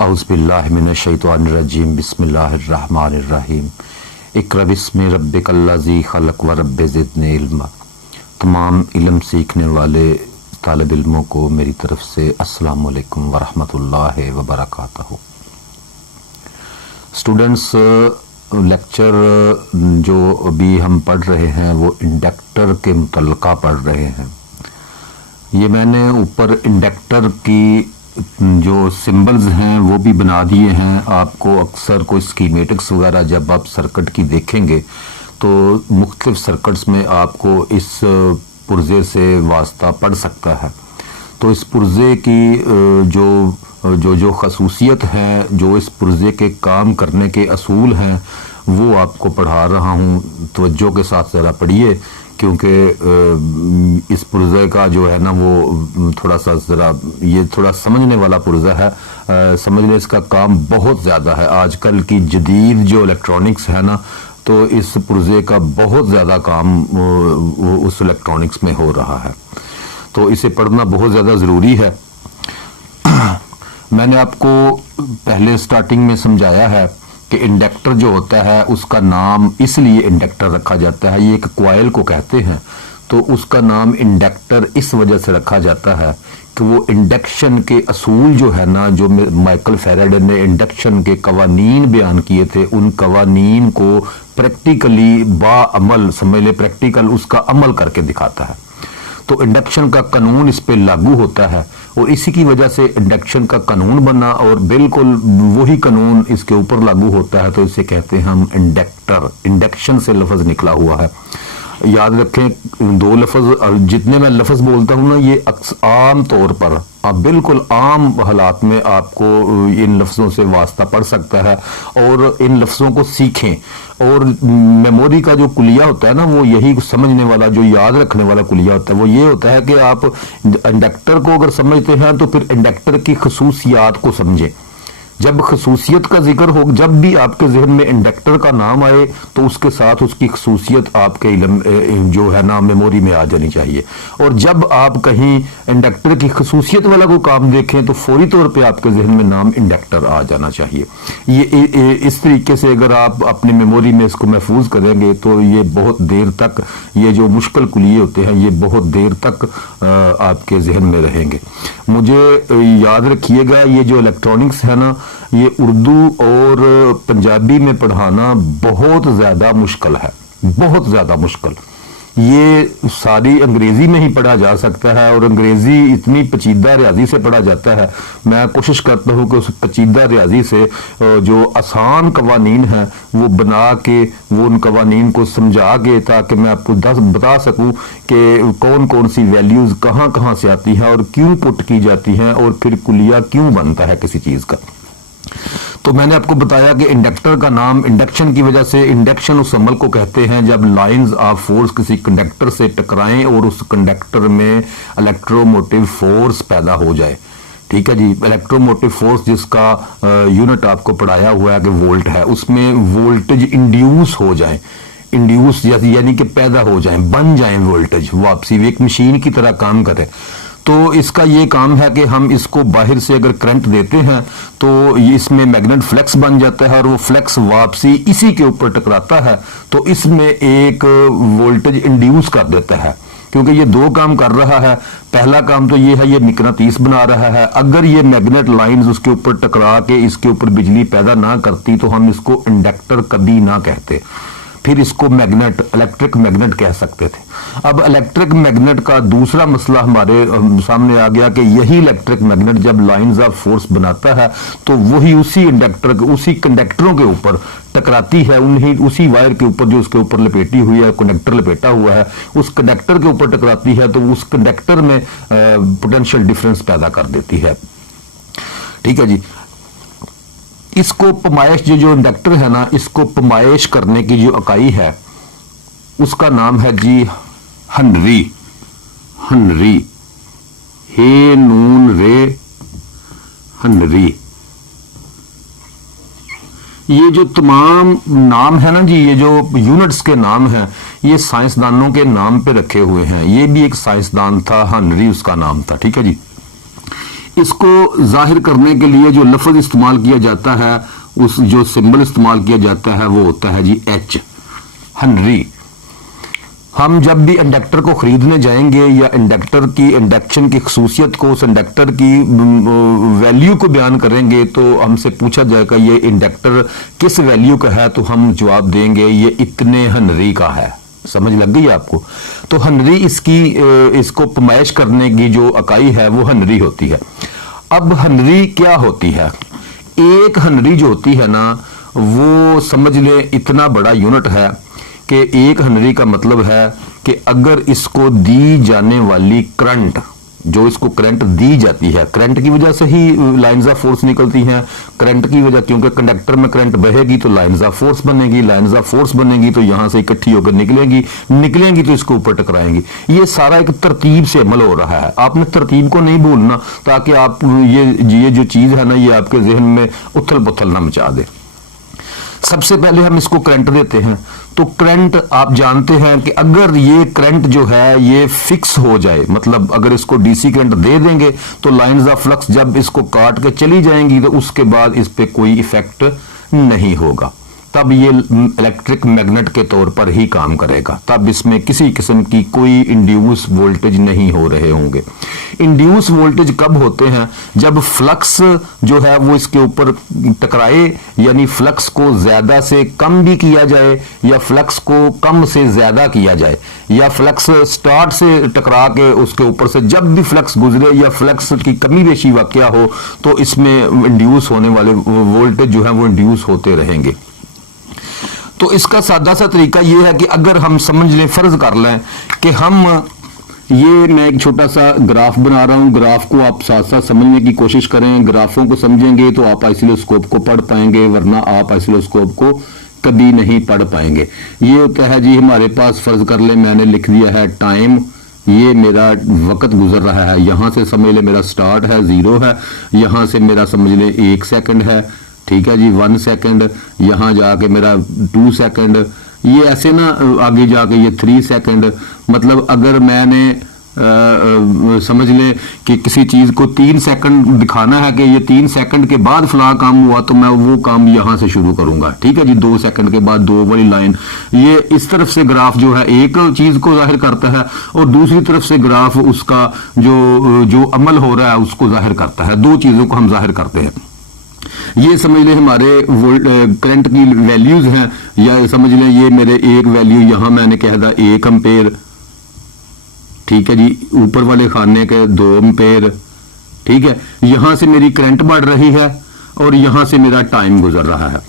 औज़ुबिल्लाहि मिनश्शैतानिर्रजीम बिस्मिल्लाहिर्रहमानिर्रहीम इक़रा बिस्मि रब्बिकल्लज़ी ख़लक़ व रब्बि ज़िदनी इल्मा। तमाम इल्म सीखने वाले तालिब इल्मों को मेरी तरफ से अस्सलामु अलैकुम व रहमतुल्लाहि व बरकातहू। स्टूडेंट्स, लेक्चर जो अभी हम पढ़ रहे हैं वो इंडक्टर के मुतल्लिक़ा पढ़ रहे हैं। ये मैंने ऊपर इंडक्टर की जो सिंबल्स हैं वो भी बना दिए हैं। आपको अक्सर कोई स्कीमेटिक्स वगैरह जब आप सर्किट की देखेंगे तो मुख्तलिफ सर्किट्स में आपको इस पुर्जे से वास्ता पड़ सकता है। तो इस पुर्जे की जो खसूसियत है, जो इस पुर्जे के काम करने के असूल हैं, वो आपको पढ़ा रहा हूँ। तवज्जो के साथ ज़रा पढ़िए, क्योंकि इस पुर्जे का जो है ना वो थोड़ा सा ज़रा ये थोड़ा समझने वाला पुर्जा है। समझने इसका काम बहुत ज़्यादा है। आजकल की जदीद जो इलेक्ट्रॉनिक्स है ना, तो इस पुर्जे का बहुत ज़्यादा काम उस इलेक्ट्रॉनिक्स में हो रहा है, तो इसे पढ़ना बहुत ज़्यादा ज़रूरी है। मैंने आपको पहले स्टार्टिंग में समझाया है कि इंडक्टर जो होता है उसका नाम इसलिए इंडक्टर रखा जाता है, ये एक कॉइल को कहते हैं, तो उसका नाम इंडक्टर इस वजह से रखा जाता है कि वो इंडक्शन के असूल जो है ना, जो माइकल फैराडे ने इंडक्शन के कवानीन बयान किए थे, उन कवानीन को प्रैक्टिकली बाअमल समझ ले, प्रैक्टिकल उसका अमल करके दिखाता है। तो इंडक्शन का कानून इस पे लागू होता है और इसी की वजह से इंडक्शन का कानून बना और बिल्कुल वही कानून इसके ऊपर लागू होता है, तो इसे कहते हैं हम इंडक्टर। इंडक्शन से लफ्ज निकला हुआ है। याद रखें, दो लफ्ज जितने मैं लफ्ज बोलता हूँ ना, ये आम तौर पर बिल्कुल आम हालात में आपको इन लफ्जों से वास्ता पड़ सकता है और इन लफ्जों को सीखें। और मेमोरी का जो कुलिया होता है ना, वो यही समझने वाला, जो याद रखने वाला कुलिया होता है, वो ये होता है कि आप इंडक्टर को अगर समझते हैं तो फिर इंडक्टर की खसूसियात को समझें। जब खसूसियत का जिक्र हो, जब भी आपके जहन में इंडक्टर का नाम आए तो उसके साथ उसकी खसूसियत आपके इल्म जो है ना मेमोरी में आ जानी चाहिए। और जब आप कहीं इंडक्टर की खसूसियत वाला कोई काम देखें तो फौरी तौर पे आपके जहन में नाम इंडक्टर आ जाना चाहिए। ये इस तरीके से अगर आप अपनी मेमोरी में इसको महफूज करेंगे तो ये बहुत देर तक, ये जो मुश्किल कुलिये होते हैं, ये बहुत देर तक आपके जहन में रहेंगे। मुझे याद रखिएगा, ये जो इलेक्ट्रॉनिक्स है ना, ये उर्दू और पंजाबी में पढ़ाना बहुत ज्यादा मुश्किल है, बहुत ज्यादा मुश्किल। ये सारी अंग्रेजी में ही पढ़ा जा सकता है और अंग्रेजी इतनी पेचीदा रियाजी से पढ़ा जाता है। मैं कोशिश करता हूँ कि उस पेचीदा रियाजी से जो आसान कवानीन है वो बना के, वो उन कवानीन को समझा के, ताकि मैं आपको बता सकूं कि कौन कौन सी वैल्यूज कहाँ कहाँ से आती हैं और क्यों पुट की जाती हैं और फिर कुलिया क्यों बनता है किसी चीज का। तो मैंने आपको बताया कि इंडक्टर का नाम इंडक्शन की वजह से, इंडक्शन उस अमल को कहते हैं जब लाइंस ऑफ फोर्स किसी कंडक्टर से टकराएं और उस कंडक्टर में इलेक्ट्रोमोटिव फोर्स पैदा हो जाए। ठीक है जी, इलेक्ट्रोमोटिव फोर्स जिसका यूनिट आपको पढ़ाया हुआ है कि वोल्ट है, उसमें वोल्टेज इंड्यूस हो जाए, इंड्यूस यानी कि पैदा हो जाए, बन जाए वोल्टेज, वापसी एक मशीन की तरह काम करे। तो इसका ये काम है कि हम इसको बाहर से अगर करंट देते हैं तो इसमें मैग्नेट फ्लक्स बन जाता है और वो फ्लक्स वापसी इसी के ऊपर टकराता है, तो इसमें एक वोल्टेज इंड्यूस कर देता है। क्योंकि ये दो काम कर रहा है। पहला काम तो ये है, ये मिकनातीस बना रहा है। अगर ये मैग्नेट लाइंस उसके ऊपर टकरा के इसके ऊपर बिजली पैदा ना करती तो हम इसको इंडक्टर कभी ना कहते, फिर इसको मैग्नेट, इलेक्ट्रिक मैग्नेट कह सकते थे। अब इलेक्ट्रिक मैग्नेट का दूसरा मसला हमारे सामने आ गया कि यही इलेक्ट्रिक मैग्नेट जब लाइंस ऑफ फोर्स बनाता है तो वही उसी इंडक्टर, उसी कंडक्टरों के ऊपर टकराती है, उन्हीं उसी वायर के ऊपर जो उसके ऊपर लपेटी हुई है, कंडक्टर लपेटा हुआ है, उस कंडक्टर के ऊपर टकराती है, तो उस कंडक्टर में पोटेंशियल डिफरेंस पैदा कर देती है। ठीक है जी। इसको पमाइश, जो इंडक्टर है ना, इसको पमाइश करने की जो इकाई है उसका नाम है जी हेनरी। हेनरी, हे नून रे हेनरी। ये जो तमाम नाम है ना जी, ये जो यूनिट्स के नाम हैं, ये साइंसदानों के नाम पे रखे हुए हैं। ये भी एक साइंसदान था, हेनरी उसका नाम था। ठीक है जी। इसको जाहिर करने के लिए जो लफ्ज इस्तेमाल किया जाता है, उस जो सिंबल इस्तेमाल किया जाता है वो होता है जी एच, हेनरी। हम जब भी इंडक्टर को खरीदने जाएंगे या इंडक्टर की इंडक्शन की खसूसियत को, उस इंडक्टर की वैल्यू को बयान करेंगे तो हमसे पूछा जाएगा ये इंडक्टर किस वैल्यू का है, तो हम जवाब देंगे ये इतने हेनरी का है। समझ लग गई आपको? तो हेनरी इसको पैमाइश करने की जो इकाई है वो हेनरी होती है। अब हेनरी क्या होती है? एक हेनरी जो होती है ना, वो समझ ले इतना बड़ा यूनिट है कि एक हेनरी का मतलब है कि अगर इसको दी जाने वाली करंट, जो इसको करंट दी जाती है, करंट की वजह से ही लाइंस ऑफ फोर्स निकलती हैं, करंट की वजह, क्योंकि कंडक्टर में करंट बहेगी तो लाइंस ऑफ फोर्स बनेगी, लाइंस ऑफ फोर्स बनेगी तो यहां से इकट्ठी होकर निकलेंगी तो इसको ऊपर टकराएंगी। ये सारा एक तरतीब से अमल हो रहा है। आपने तरतीब को नहीं भूलना, ताकि आप ये जो चीज है ना, ये आपके जहन में उथल पुथल ना मचा दे। सबसे पहले हम इसको करंट देते हैं, तो करंट आप जानते हैं कि अगर ये करंट जो है ये फिक्स हो जाए, मतलब अगर इसको डीसी करंट दे देंगे तो लाइंस ऑफ फ्लक्स जब इसको काट के चली जाएंगी तो उसके बाद इस पे कोई इफेक्ट नहीं होगा, तब ये इलेक्ट्रिक मैग्नेट के तौर पर ही काम करेगा, तब इसमें किसी किस्म की कोई इंड्यूस वोल्टेज नहीं हो रहे होंगे। इंड्यूस वोल्टेज कब होते हैं? जब फ्लक्स जो है वो इसके ऊपर टकराए, यानी फ्लक्स को ज्यादा से कम भी किया जाए या फ्लक्स को कम से ज्यादा किया जाए, या फ्लक्स स्टार्ट से टकरा के उसके ऊपर से जब भी फ्लक्स गुजरे या फ्लक्स की कमी बेशी वाकया हो तो इसमें इंड्यूस होने वाले वोल्टेज जो है वो इंड्यूस होते रहेंगे। तो इसका सादा सा तरीका यह है कि अगर हम समझ लें, फर्ज कर लें कि मैं एक छोटा सा ग्राफ बना रहा हूं, ग्राफ को आप साथ साथ समझने की कोशिश करें। ग्राफों को समझेंगे तो आप आइसोस्कोप को पढ़ पाएंगे, वरना आप आइसोस्कोप को कभी नहीं पढ़ पाएंगे। ये होता है जी, हमारे पास फर्ज कर ले मैंने लिख दिया है टाइम, ये मेरा वक्त गुजर रहा है, यहां से समझ ले मेरा स्टार्ट है 0 है, यहां से मेरा समझ ले 1 सेकंड है, ठीक है जी, 1 सेकंड, यहां जाके मेरा 2 सेकंड, ये ऐसे ना आगे जाके ये 3 सेकंड। मतलब अगर मैंने समझ ले कि किसी चीज को 3 सेकंड दिखाना है कि ये 3 सेकंड के बाद फला काम हुआ, तो मैं वो काम यहां से शुरू करूंगा, ठीक है जी। 2 सेकंड के बाद 2 वाली लाइन, ये इस तरफ से ग्राफ जो है एक चीज को जाहिर करता है और दूसरी तरफ से ग्राफ उसका जो अमल हो रहा है उसको जाहिर करता है। 2 चीजों को हम जाहिर करते हैं। ये समझ लें हमारे करंट की वैल्यूज हैं, या समझ लें ये मेरे एक वैल्यू यहां मैंने कह दिया 1 एम्पेयर, ठीक है जी, ऊपर वाले खाने के 2 एम्पेयर, ठीक है। यहां से मेरी करंट बढ़ रही है और यहां से मेरा टाइम गुजर रहा है।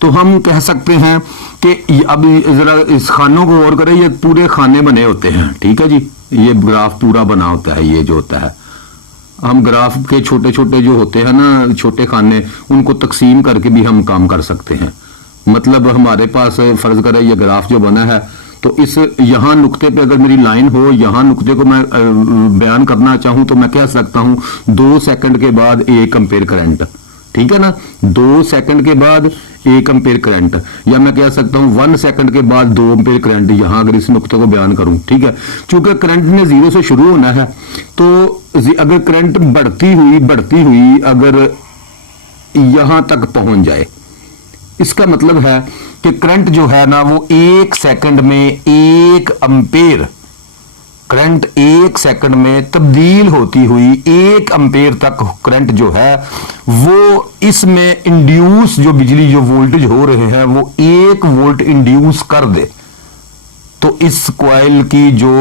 तो हम कह सकते हैं कि अब जरा इस खानों को गौर करें, ये पूरे खाने बने होते हैं, ठीक है जी, ये ग्राफ पूरा बना होता है। ये जो होता है, हम ग्राफ के छोटे छोटे जो होते हैं ना छोटे खाने, उनको तकसीम करके भी हम काम कर सकते हैं। मतलब हमारे पास फर्ज करें ये ग्राफ जो बना है, तो इस यहां नुक्ते पे अगर मेरी लाइन हो, यहां नुक्ते को मैं बयान करना चाहूं तो मैं कह सकता हूं 2 सेकंड के बाद 1 एम्पेयर करंट, ठीक है ना, 2 सेकंड के बाद 1 एम्पेयर करंट, या मैं कह सकता हूं 1 सेकंड के बाद 2 एम्पेयर करंट, यहां अगर इस नुक्ते को बयान करूं, ठीक है। चूंकि करंट ने 0 से शुरू होना है, तो अगर करंट बढ़ती हुई अगर यहां तक पहुंच जाए, इसका मतलब है कि करंट जो है ना वो 1 सेकंड में 1 एम्पेयर, करंट 1 सेकंड में तब्दील होती हुई 1 एम्पेयर तक करंट जो है वो इसमें इंड्यूस जो बिजली जो वोल्टेज हो रहे हैं वो 1 वोल्ट इंड्यूस कर दे, तो इस कॉइल की जो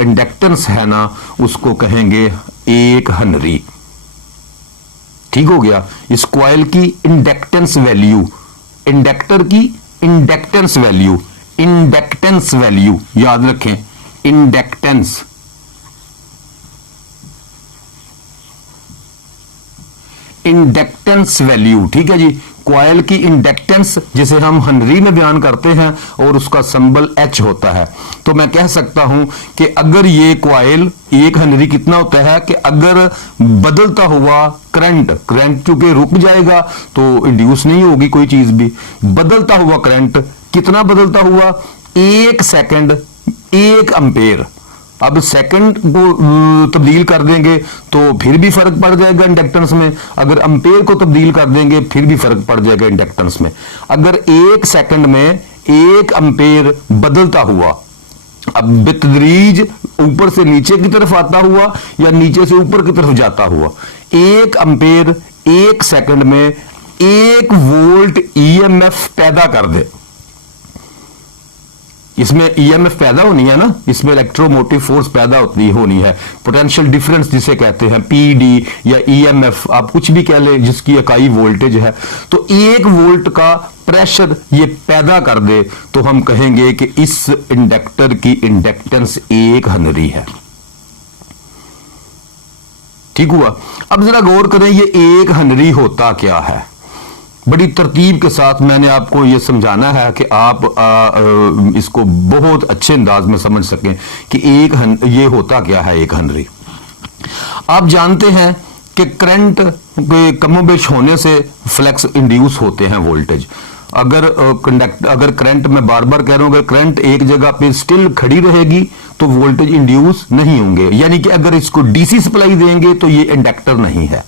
इंडक्टेंस है ना उसको कहेंगे 1 हेनरी। ठीक हो गया। इस कॉइल की इंडक्टेंस वैल्यू, इंडक्टर की इंडक्टेंस वैल्यू याद रखें, इंडक्टेंस वैल्यू, ठीक है जी। कॉइल की इंडक्टेंस जिसे हम हेनरी में बयान करते हैं और उसका सिंबल H होता है। तो मैं कह सकता हूं कि अगर ये कॉइल 1 हेनरी कितना होता है कि अगर बदलता हुआ करंट चूंकि रुक जाएगा तो इंड्यूस नहीं होगी कोई चीज भी, बदलता हुआ करंट कितना बदलता हुआ 1 सेकंड 1 एम्पेयर, अब सेकंड को तब्दील कर देंगे तो फिर भी फर्क पड़ जाएगा इंडक्टेंस में, अगर एम्पेयर को तब्दील कर देंगे फिर भी फर्क पड़ जाएगा इंडक्टेंस में। अगर 1 सेकंड में 1 एम्पेयर बदलता हुआ, अब बितदरीज ऊपर से नीचे की तरफ आता हुआ या नीचे से ऊपर की तरफ जाता हुआ, 1 एम्पेयर 1 सेकंड में 1 वोल्ट ईएमएफ पैदा कर दे। इसमें ईएमएफ पैदा होनी है ना, इसमें इलेक्ट्रोमोटिव फोर्स पैदा होनी है, पोटेंशियल डिफरेंस जिसे कहते हैं, पीडी या ईएमएफ आप कुछ भी कह ले, जिसकी इकाई वोल्टेज है। तो 1 वोल्ट का प्रेशर ये पैदा कर दे तो हम कहेंगे कि इस इंडक्टर की इंडक्टेंस 1 हेनरी है। ठीक हुआ। अब जरा गौर करें ये 1 हेनरी होता क्या है। बड़ी तरतीब के साथ मैंने आपको ये समझाना है कि आप इसको बहुत अच्छे अंदाज में समझ सकें कि ये होता क्या है 1 हेनरी। आप जानते हैं कि करंट कमोबेश होने से फ्लक्स इंड्यूस होते हैं वोल्टेज। अगर करंट, मैं बार बार कह रहा हूं, अगर करंट एक जगह पे स्टिल खड़ी रहेगी तो वोल्टेज इंड्यूस नहीं होंगे। यानी कि अगर इसको डीसी सप्लाई देंगे तो ये इंडक्टर नहीं है,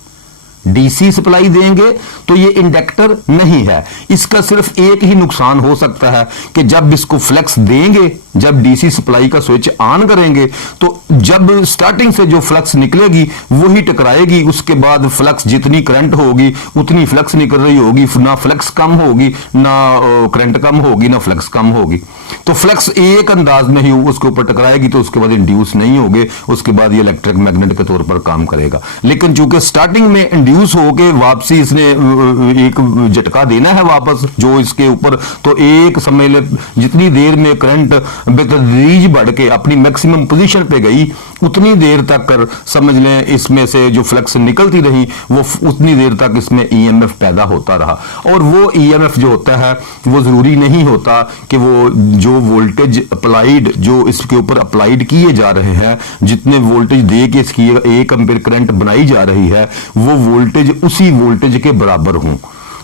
डीसी सप्लाई देंगे तो ये इंडक्टर नहीं है। इसका सिर्फ एक ही नुकसान हो सकता है कि जब इसको फ्लक्स देंगे, जब डीसी सप्लाई का स्विच ऑन करेंगे तो जब स्टार्टिंग से जो फ्लक्स निकलेगी वही टकराएगी, उसके बाद फ्लक्स जितनी करंट होगी उतनी फ्लक्स निकल रही होगी, ना फ्लक्स कम होगी, ना करंट कम होगी, ना फ्लक्स कम होगी। तो फ्लक्स एक अंदाज में ही उसके ऊपर टकराएगी तो उसके बाद इंड्यूस नहीं होगे, उसके बाद ये इलेक्ट्रिक मैग्नेट के तौर पर काम करेगा। लेकिन चूंकि स्टार्टिंग में इंड्यूस होके वापसी इसने एक झटका देना है वापस जो इसके ऊपर, तो एक समझ ले जितनी देर में करंट बेतदरीज बढ़ के अपनी मैक्सिमम पोजीशन पे गई उतनी देर तक कर समझ लें इसमें से जो फ्लक्स निकलती रही वो उतनी देर तक इसमें ईएमएफ पैदा होता रहा। और वो ईएमएफ जो होता है वो जरूरी नहीं होता कि वो जो वोल्टेज अप्लाइड, जो इसके ऊपर अप्लाइड किए जा रहे हैं, जितने वोल्टेज दे के इसकी 1 एम्पीयर करंट बनाई जा रही है वो वोल्टेज उसी वोल्टेज के बराबर हों।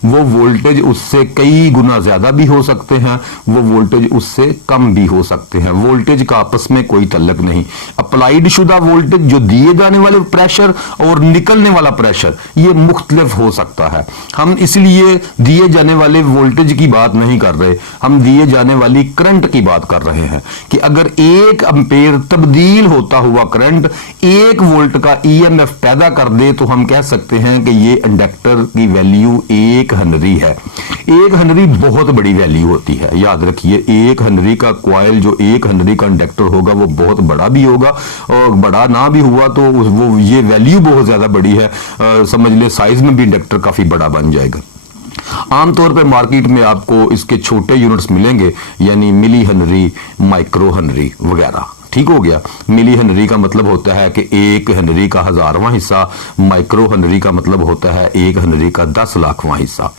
वो वोल्टेज उससे कई गुना ज्यादा भी हो सकते हैं, वो वोल्टेज उससे कम भी हो सकते हैं। वोल्टेज का आपस में कोई तल्लक नहीं। अप्लाइड शुदा वोल्टेज, जो दिए जाने वाले प्रेशर और निकलने वाला प्रेशर, ये मुख्तलिफ हो सकता है। हम इसलिए दिए जाने वाले वोल्टेज की बात नहीं कर रहे, हम दिए जाने वाली करंट की बात कर रहे हैं कि अगर 1 एम्पीयर तब्दील होता हुआ करंट 1 वोल्ट का ईएमएफ पैदा कर दे तो हम कह सकते हैं कि ये इंडक्टर की वैल्यू 1 हेनरी है। 1 हेनरी बहुत बड़ी वैल्यू होती है, याद रखिए। 1 हेनरी का कॉइल, जो 1 हेनरी का इंडक्टर होगा वो बहुत बड़ा भी होगा, और बड़ा ना भी हुआ तो वो ये वैल्यू बहुत ज्यादा बड़ी है। समझ ले साइज में भी इंडक्टर काफी बड़ा बन जाएगा। आमतौर पर मार्केट में आपको इसके छोटे यूनिट्स मिलेंगे, यानी मिली हेनरी, माइक्रो हेनरी वगैरह। ठीक हो गया। मिली हेनरी का मतलब होता है कि 1 हेनरी का 1000वां हिस्सा, माइक्रो हेनरी का मतलब होता है 1 हेनरी का 10 लाखवां हिस्सा।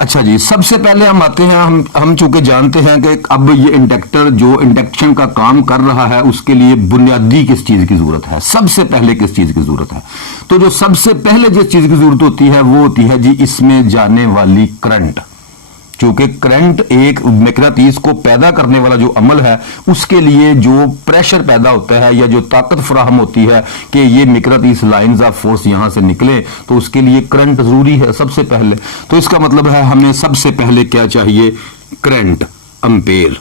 अच्छा जी, सबसे पहले हम आते हैं, हम चूंकि जानते हैं कि अब ये इंडक्टर जो इंडक्शन का काम कर रहा है उसके लिए बुनियादी किस चीज की जरूरत है, सबसे पहले किस चीज की जरूरत है। तो जो सबसे पहले जिस चीज की जरूरत होती है वो होती है जी इसमें जाने वाली करंट। क्योंकि करंट एक मैग्नेटिज्म को पैदा करने वाला जो अमल है उसके लिए जो प्रेशर पैदा होता है या जो ताकत फराहम होती है कि ये मैग्नेटिज्म लाइंस ऑफ फोर्स यहां से निकले, तो उसके लिए करंट जरूरी है सबसे पहले। तो इसका मतलब है हमें सबसे पहले क्या चाहिए, करंट, एम्पेयर।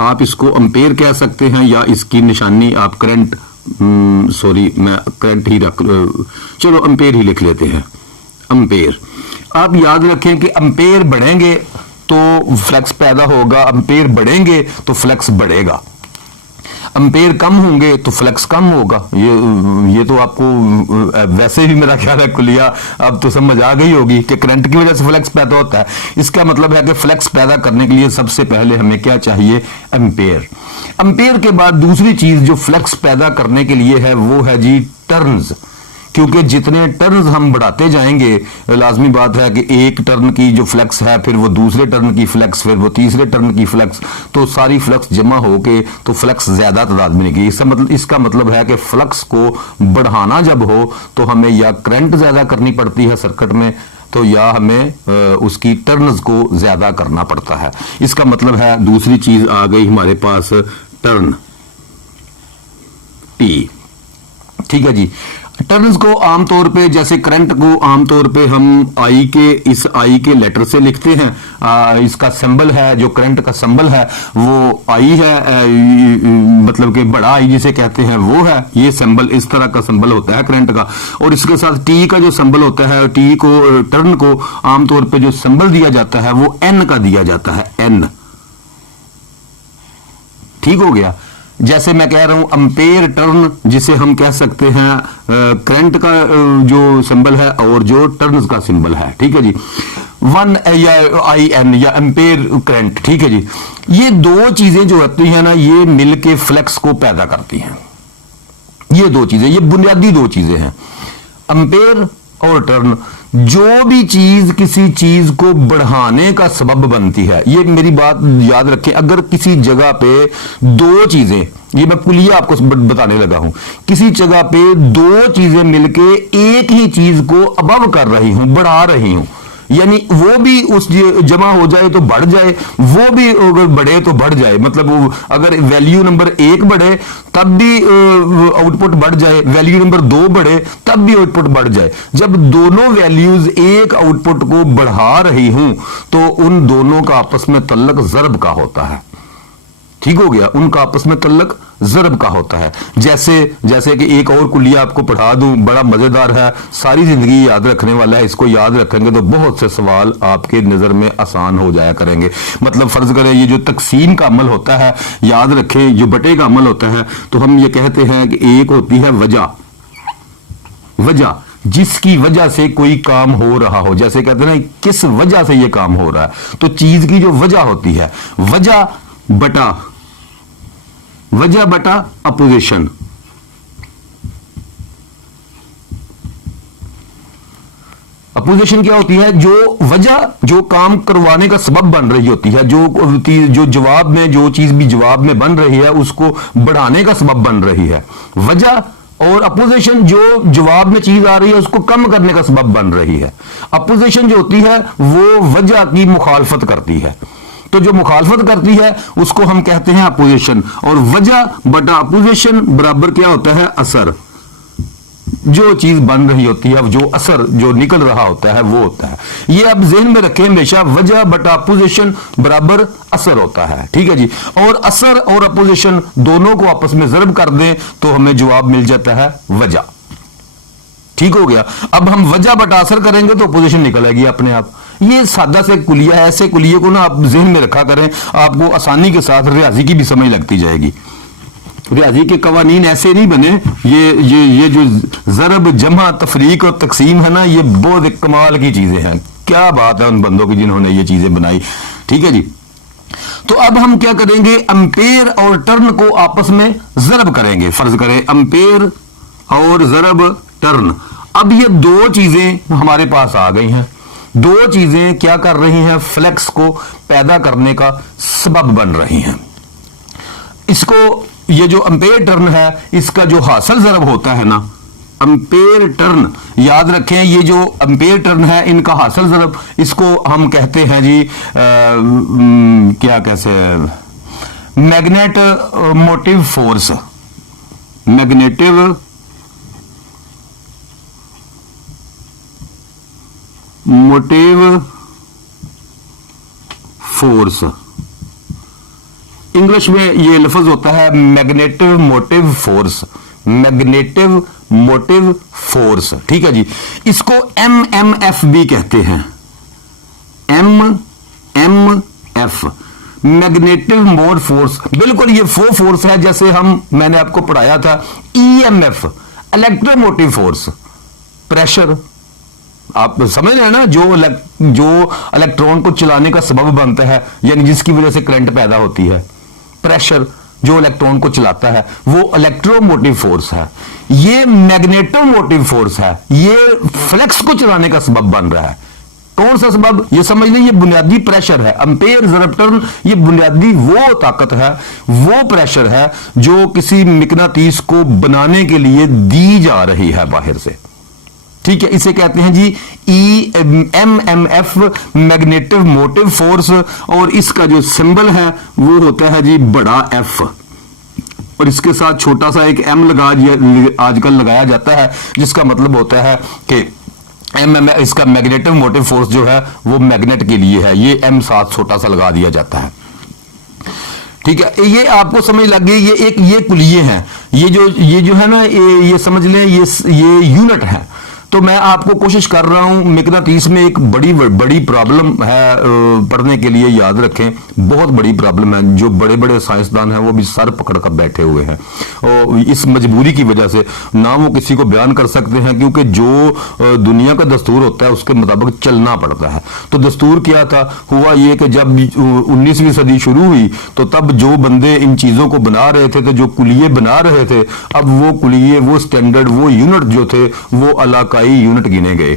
आप इसको एम्पेयर कह सकते हैं या इसकी निशानी आप करंट, मैं करंट ही चलो एम्पेयर ही लिख लेते हैं, एम्पेयर। आप याद रखें कि एम्पेयर बढ़ेंगे तो फ्लक्स पैदा होगा, एम्पेयर बढ़ेंगे तो फ्लक्स बढ़ेगा, एम्पेयर कम होंगे तो फ्लक्स कम होगा। ये तो आपको वैसे भी मेरा ख्याल है कुलिया अब तो समझ आ गई होगी कि करंट की वजह से फ्लक्स पैदा होता है। इसका मतलब है कि फ्लक्स पैदा करने के लिए सबसे पहले हमें क्या चाहिए, एम्पेयर। एम्पेयर के बाद दूसरी चीज जो फ्लक्स पैदा करने के लिए है वो है जी टर्न्स। क्योंकि जितने टर्न्स हम बढ़ाते जाएंगे, लाजमी बात है कि एक टर्न की जो फ्लक्स है, फिर वो दूसरे टर्न की फ्लक्स, फिर वो तीसरे टर्न की फ्लक्स, तो सारी फ्लक्स जमा होके तो फ्लक्स ज्यादा तादाद में निकलेगी। इसका मतलब है कि फ्लक्स को बढ़ाना जब हो तो हमें या करंट ज्यादा करनी पड़ती है सर्किट में, तो या हमें उसकी टर्न्स को ज्यादा करना पड़ता है। इसका मतलब है दूसरी चीज आ गई हमारे पास, टर्न, टी। ठीक है जी। टर्न्स को आमतौर पे, जैसे करंट को आमतौर पे हम आई के, इस आई के लेटर से लिखते हैं। इसका सिंबल है, जो करंट का सिंबल है वो आई है, मतलब कि बड़ा आई जिसे कहते हैं वो है। ये सिंबल, इस तरह का सिंबल होता है करंट का। और इसके साथ टी का जो सिंबल होता है, टी को, टर्न को आमतौर पे जो सिंबल दिया जाता है वो एन का दिया जाता है, एन। ठीक हो गया। जैसे मैं कह रहा हूं अम्पेयर टर्न, जिसे हम कह सकते हैं करंट का जो सिंबल है और जो टर्न्स का सिंबल है। ठीक है जी। वन या आई एन या एम्पेयर करंट। ठीक है जी। ये दो चीजें जो होती हैं ना, ये मिलके फ्लक्स को पैदा करती हैं। ये दो चीजें, ये बुनियादी दो चीजें हैं, एम्पेयर और टर्न। जो भी चीज किसी चीज को बढ़ाने का सबब बनती है, ये मेरी बात याद रखें। अगर किसी जगह पे दो चीजें, ये मैं कुलिया आपको बताने लगा हूं, किसी जगह पे दो चीजें मिलके एक ही चीज को अबव कर रही हूं, बढ़ा रही हूं, यानी वो भी उस जमा हो जाए तो बढ़ जाए, वो भी अगर बढ़े तो बढ़ जाए। मतलब अगर वैल्यू नंबर 1 बढ़े तब भी आउटपुट बढ़ जाए, वैल्यू नंबर 2 बढ़े तब भी आउटपुट बढ़ जाए। जब दोनों वैल्यूज एक आउटपुट को बढ़ा रही हूं तो उन दोनों का आपस में तल्लक ज़रब का होता है। ठीक हो गया। उनका आपस में तल्लक ज़रब का होता है। जैसे कि एक और कुलिया आपको पढ़ा दूं, बड़ा मजेदार है, सारी जिंदगी याद रखने वाला है। इसको याद रखेंगे तो बहुत से सवाल आपके नजर में आसान हो जाया करेंगे। मतलब फर्ज करें ये जो तकसीम का अमल होता है, याद रखें, जो बटे का अमल होता है, तो हम ये कहते हैं कि एक होती है वजह, वजह जिसकी वजह से कोई काम हो रहा हो। जैसे कहते हैं ना, किस वजह से ये काम हो रहा है, तो चीज की जो वजह होती है, वजह बटा अपोजिशन। अपोजिशन क्या होती है? जो वजह जो काम करवाने का सबब बन रही होती है, जो जवाब में, जो चीज भी जवाब में बन रही है उसको बढ़ाने का सबब बन रही है वजह, और अपोजिशन जो जवाब में चीज आ रही है उसको कम करने का सबब बन रही है। अपोजिशन जो होती है वो वजह की मुखालफत करती है, तो जो मुखालफत करती है उसको हम कहते हैं अपोजिशन। और वजह बटा अपोजिशन बराबर क्या होता है? असर। जो चीज बन रही होती है, जो असर जो निकल रहा होता है वो होता है। ये आप ज़हन में रखें हमेशा, वजह बटा अपोजिशन बराबर असर होता है। ठीक है जी। और असर और अपोजिशन दोनों को आपस में ज़रब कर दें तो हमें जवाब मिल जाता है वजह। ठीक हो गया। अब हम वजह बटा असर करेंगे तो अपोजिशन निकल आएगी अपने आप। ये सादा से कुलिया है, ऐसे कुलिये को ना आप ज़हन में रखा करें, आपको आसानी के साथ रियाजी की भी समझ लगती जाएगी। रियाजी के कवानीन ऐसे नहीं बने, ये जो ज़रब, जमा, तफरीक और तकसीम है ना, ये बहुत कमाल की चीजें हैं। क्या बात है उन बंदों की जिन्होंने ये चीजें बनाई। ठीक है जी। तो अब हम क्या करेंगे? एम्पेयर और टर्न को आपस में ज़रब करेंगे। फर्ज करें एम्पेयर और ज़रब टर्न। अब ये दो चीजें हमारे पास आ गई हैं। दो चीजें क्या कर रही हैं? फ्लक्स को पैदा करने का सबब बन रही हैं। इसको, ये जो एम्पेयर टर्न है, इसका जो हासिल ज़रब होता है ना, एम्पेयर टर्न, याद रखें, ये जो एम्पेयर टर्न है इनका हासिल ज़रब, इसको हम कहते हैं जी क्या कैसे, magnet motive force. मैग्नेटिव motive force, English में ये लफ्ज होता है मैग्नेटिव मोटिव फोर्स। मैग्नेटिव motive force. ठीक है जी। इसको MMF भी कहते हैं। MMF, मैग्नेटिव more force. बिल्कुल ये वो फोर्स है जैसे मैंने आपको पढ़ाया था EMF, इलेक्ट्रोमोटिव फोर्स। प्रेशर, आप समझ रहे हैं ना, जो इलेक्ट्रॉन को चलाने का सबब बनता है, यानी जिसकी वजह से करंट पैदा होती है। प्रेशर जो इलेक्ट्रॉन को चलाता है वो इलेक्ट्रोमोटिव फोर्स है। ये मैग्नेटोमोटिव फोर्स है, ये फ्लक्स को चलाने का सबब बन रहा है। कौन सा सबब? ये समझ लें, ये बुनियादी प्रेशर है। एम्पेयर ज़रब टर्न, ये बुनियादी वो ताकत है, वो प्रेशर है जो किसी मिकनातीस को बनाने के लिए दी जा रही है बाहर से। ठीक है, इसे कहते हैं जी EMMF मैग्नेटिक मोटिव फोर्स, और इसका जो सिंबल है वो होता है जी बड़ा F, और इसके साथ छोटा सा एक M आजकल लगाया जाता है, जिसका मतलब होता है कि इसका मैग्नेटिक मोटिव फोर्स जो है वो मैग्नेट के लिए है, ये M साथ छोटा सा लगा दिया जाता है। ठीक है, ये आपको समझ लग गई, ये कुलिये हैं, ये जो है ना, ये समझ लें ये यूनिट है। तो मैं आपको कोशिश कर रहा हूं, मैग्नेटिस में एक बड़ी प्रॉब्लम है, पढ़ने के लिए याद रखें, बहुत बड़ी प्रॉब्लम है, जो बड़े बड़े साइंसदान हैं वो भी सर पकड़ कर बैठे हुए हैं, और इस मजबूरी की वजह से ना वो किसी को बयान कर सकते हैं, क्योंकि जो दुनिया का दस्तूर होता है उसके मुताबिक चलना पड़ता है। तो दस्तूर क्या था, हुआ ये कि जब 19वीं सदी शुरू हुई तो तब जो बंदे इन चीजों को बना रहे थे, तो जो कुलिये बना रहे थे, अब वो कुलिये, वो स्टैंडर्ड, वो यूनिट जो थे वो इलाकाई यूनिट गिने गए।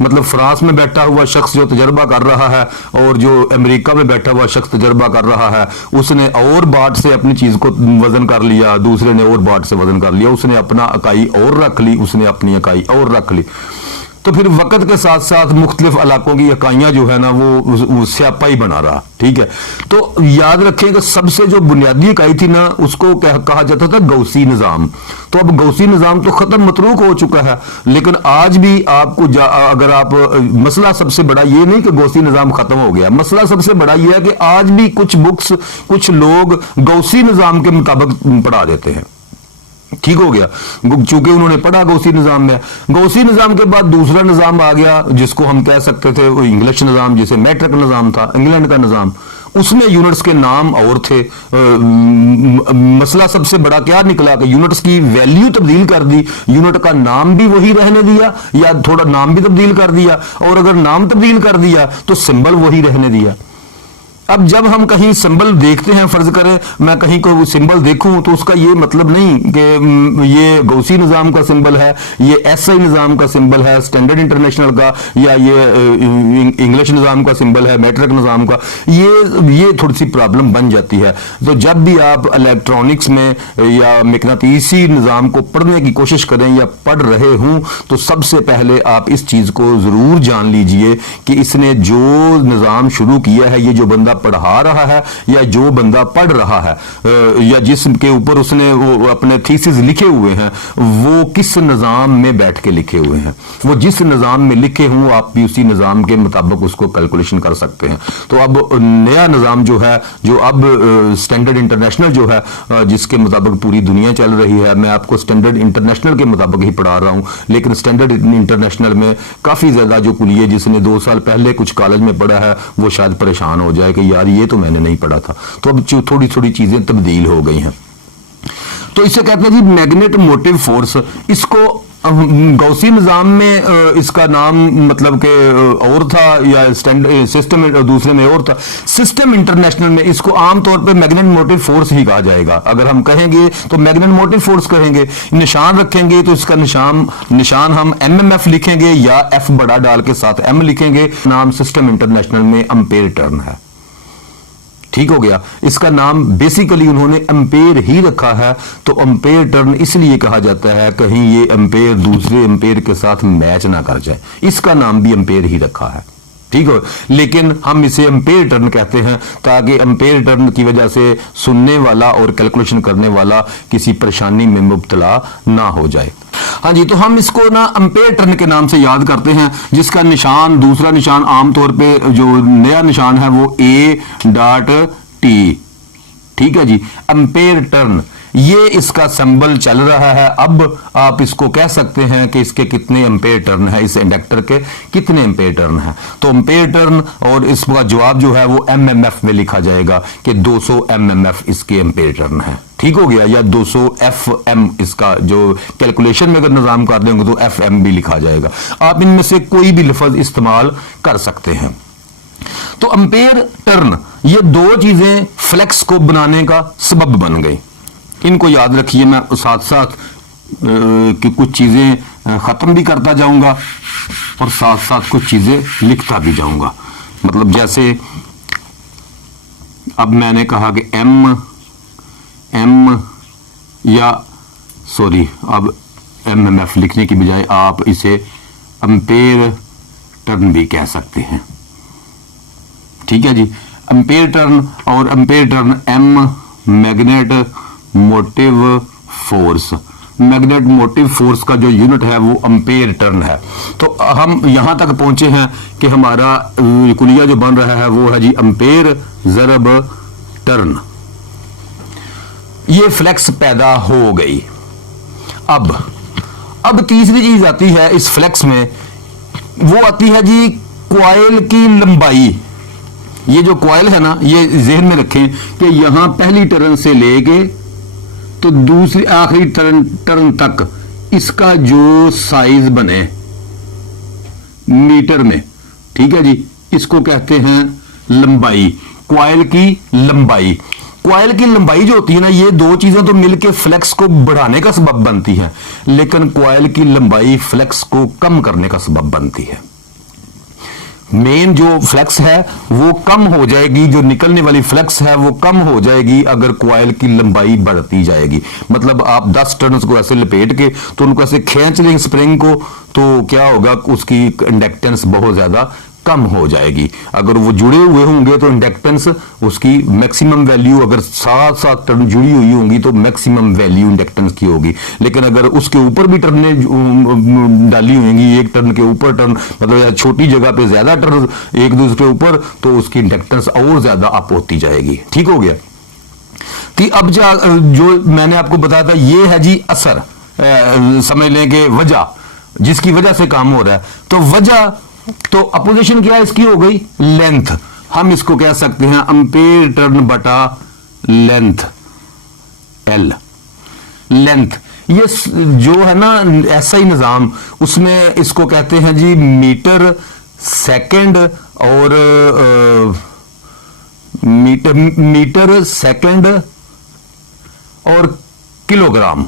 मतलब फ्रांस में बैठा हुआ शख्स जो तजर्बा कर रहा है और जो अमेरिका में बैठा हुआ शख्स तजर्बा कर रहा है, उसने और बाट से अपनी चीज को वजन कर लिया, दूसरे ने और बाट से वजन कर लिया, उसने अपना इकाई और रख ली, उसने अपनी इकाई और रख ली। तो फिर वक्त के साथ साथ मुख्तलिफ इलाकों की इकाइयां जो है ना वो स्यापा ही बना रहा। ठीक है, तो याद रखें कि सबसे जो बुनियादी इकाई थी ना, उसको कहा जाता था गौसी निज़ाम। तो अब गौसी निज़ाम तो खत्म, मतरूक हो चुका है, लेकिन आज भी आपको अगर आप मसला सबसे बड़ा ये नहीं कि गौसी निज़ाम खत्म हो गया, मसला सबसे बड़ा ये है कि आज भी कुछ बुक्स, कुछ लोग गौसी निज़ाम के मुताबिक पढ़ा देते हैं। ठीक हो गया, चूंकि उन्होंने पढ़ा गौसी निज़ाम में। गौसी निज़ाम के बाद दूसरा निज़ाम आ गया, जिसको हम कह सकते थे वो इंग्लिश निज़ाम, जिसे मैट्रिक निज़ाम था, इंग्लैंड का निज़ाम। उसमें यूनिट्स के नाम और थे। मसला सबसे बड़ा क्या निकला कि यूनिट्स की वैल्यू तब्दील कर दी, यूनिट का नाम भी वही रहने दिया या थोड़ा नाम भी तब्दील कर दिया, और अगर नाम तब्दील कर दिया तो सिंबल वही रहने दिया। अब जब हम कहीं सिंबल देखते हैं, फर्ज करें मैं कहीं कोई सिंबल देखूं, तो उसका ये मतलब नहीं कि ये गौसी निज़ाम का सिंबल है, ये एसआई निज़ाम का सिंबल है, स्टैंडर्ड इंटरनेशनल का, या ये इंग्लिश निज़ाम का सिंबल है, मैट्रिक निज़ाम का। ये थोड़ी सी प्रॉब्लम बन जाती है। तो जब भी आप इलेक्ट्रॉनिक्स में या मैग्नेटिसी निज़ाम को पढ़ने की कोशिश करें या पढ़ रहे हों, तो सबसे पहले आप इस चीज़ को ज़रूर जान लीजिए कि इसने जो निज़ाम शुरू किया है, ये जो बंदा पढ़ा रहा है या जो बंदा पढ़ रहा है, या जिसके ऊपर उसने वो अपने थीसिस लिखे हुए हैं, वो किस निज़ाम में बैठ के लिखे हुए हैं। वो जिस निज़ाम में लिखे हों, आप भी उसी निज़ाम के मुताबिक उसको कैलकुलेशन कर सकते हैं। तो अब नया निज़ाम जो है, जो अब स्टैंडर्ड इंटरनेशनल जो है, जिसके मुताबिक पूरी दुनिया चल रही है, मैं आपको स्टैंडर्ड इंटरनेशनल के मुताबिक ही पढ़ा रहा हूं, लेकिन स्टैंडर्ड इंटरनेशनल में काफी ज्यादा जो कुलिये जिसने 2 साल पहले कुछ कॉलेज में पढ़ा है, वो शायद परेशान हो जाए कि यार ये तो मैंने नहीं पढ़ा था। तो अब थोड़ी थोड़ी चीजें तब्दील हो गई हैं। तो इसे कहते हैं जी मैग्नेट मोटिव फोर्स। इसको गौसी निज़ाम में इसका नाम मतलब कि और था, या सिस्टम दूसरे में और था। सिस्टम इंटरनेशनल में इसको आमतौर पे मैग्नेट मोटिव फोर्स ही कहा जाएगा। अगर हम कहेंगे तो मैग्नेट मोटिव फोर्स कहेंगे। निशान रखेंगे तो इसका निशान हम MMF लिखेंगे या F बड़ा डाल के साथ M लिखेंगे। नाम सिस्टम इंटरनेशनल में एम्पेयर टर्न है। ठीक हो गया। इसका नाम बेसिकली उन्होंने एम्पेयर ही रखा है। तो एम्पेयर टर्न इसलिए कहा जाता है कहीं ये एम्पेयर दूसरे एम्पेयर के साथ मैच ना कर जाए, इसका नाम भी एम्पेयर ही रखा है। ठीक हो, लेकिन हम इसे एम्पेयर टर्न कहते हैं ताकि एम्पेयर टर्न की वजह से सुनने वाला और कैलकुलेशन करने वाला किसी परेशानी में मुब्तला ना हो जाए। हाँ जी, तो हम इसको ना एम्पेयर टर्न के नाम से याद करते हैं, जिसका निशान, दूसरा निशान आमतौर पे जो नया निशान है वो A.T। ठीक है जी, एम्पेयर टर्न ये इसका सिंबल चल रहा है। अब आप इसको कह सकते हैं कि इसके कितने एम्पेयर टर्न है, इस इंडक्टर के कितने एम्पेयर टर्न है। तो एम्पेयर टर्न और इसका जवाब जो है वो MMF में लिखा जाएगा कि 200 MMF इसके एम्पेयर टर्न है। ठीक हो गया, या 200 FM इसका जो कैलकुलेशन में अगर निजाम कर देंगे तो FM भी लिखा जाएगा। आप इनमें से कोई भी लफ्ज इस्तेमाल कर सकते हैं। तो एम्पेयर टर्न ये दो चीजें फ्लेक्स को बनाने का सबब बन गई। इनको याद रखिए। मैं साथ साथ कि कुछ चीजें खत्म भी करता जाऊंगा और साथ साथ कुछ चीजें लिखता भी जाऊंगा। मतलब जैसे अब मैंने कहा कि अब MMF लिखने की बजाय आप इसे एम्पेयर टर्न भी कह सकते हैं। ठीक है जी, एम्पेयर टर्न और ampere turn M magnet motive force, magnet motive force का जो यूनिट है वो एम्पेयर टर्न है। तो हम यहां तक पहुंचे हैं कि हमारा कुलिया जो बन रहा है वो है जी एम्पेयर ज़रब टर्न। ये फ्लेक्स पैदा हो गई। अब तीसरी चीज आती है इस फ्लेक्स में, वो आती है जी क्वाइल की लंबाई। ये जो क्वाइल है ना, ये जहन में रखें कि यहां पहली टर्न से लेके तो दूसरी आखिरी टर्न तक इसका जो साइज बने मीटर में, ठीक है जी, इसको कहते हैं लंबाई, क्वाइल की लंबाई। क्वाइल की लंबाई जो होती है ना, ये दो चीजें तो मिलकर फ्लेक्स को बढ़ाने का सबब बनती है, लेकिन क्वाइल की लंबाई फ्लेक्स को कम करने का सबब बनती है। मेन जो फ्लेक्स है वो कम हो जाएगी, जो निकलने वाली फ्लेक्स है वो कम हो जाएगी अगर क्वाइल की लंबाई बढ़ती जाएगी। मतलब आप 10 टर्न्स को ऐसे लपेट के तो उनको ऐसे खींच लेंगे स्प्रिंग को, तो क्या होगा, उसकी इंडक्टेंस बहुत ज्यादा कम हो जाएगी। अगर वो जुड़े हुए होंगे तो इंडक्टेंस उसकी मैक्सिमम वैल्यू, अगर 7 टर्न जुड़ी हुई होंगी तो मैक्सिमम वैल्यू इंडक्टेंस की होगी। लेकिन अगर उसके ऊपर भी टर्नें डाली होंगी, एक टर्न के ऊपर टर्न, मतलब छोटी जगह पे ज्यादा टर्न एक दूसरे के ऊपर, तो उसकी इंडक्टेंस और ज्यादा अप होती जाएगी। ठीक हो गया कि अब जो मैंने आपको बताया था ये है जी असर, समझ लें कि वजह, जिसकी वजह से काम हो रहा है। तो वजह, तो अपोजिशन क्या है इसकी, हो गई लेंथ। हम इसको कह सकते हैं एम्पेयर टर्न बटा लेंथ, एल लेंथ। ये जो है ना ऐसा ही निजाम, उसमें इसको कहते हैं जी मीटर सेकंड और मीटर सेकंड और किलोग्राम,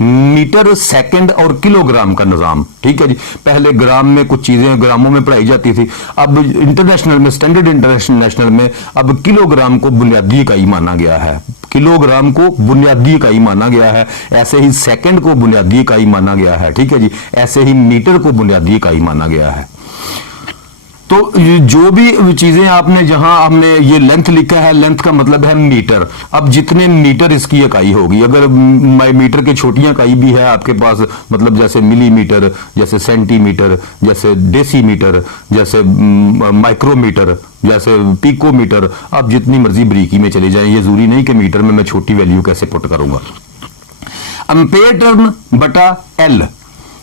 मीटर सेकंड और किलोग्राम का निजाम। ठीक है जी, पहले ग्राम में कुछ चीजें ग्रामों में पढ़ाई जाती थी, अब इंटरनेशनल में, स्टैंडर्ड इंटरनेशनल में अब किलोग्राम को बुनियादी इकाई माना गया है, किलोग्राम को बुनियादी इकाई माना गया है। ऐसे ही सेकंड को बुनियादी इकाई माना गया है। ठीक है जी, ऐसे ही मीटर को बुनियादी इकाई माना गया है। तो जो भी चीजें आपने, जहां हमने ये लेंथ लिखा है, लेंथ का मतलब है मीटर। अब जितने मीटर इसकी इकाई होगी, अगर मीटर की छोटी इकाई भी है आपके पास, मतलब जैसे मिलीमीटर, जैसे सेंटीमीटर, जैसे डेसीमीटर, जैसे माइक्रोमीटर, जैसे पिकोमीटर, आप जितनी मर्जी बरीकी में चले जाएं, ये जरूरी नहीं कि मीटर में मैं छोटी वैल्यू कैसे पुट करूंगा। एम्पेयर टर्न बटा एल,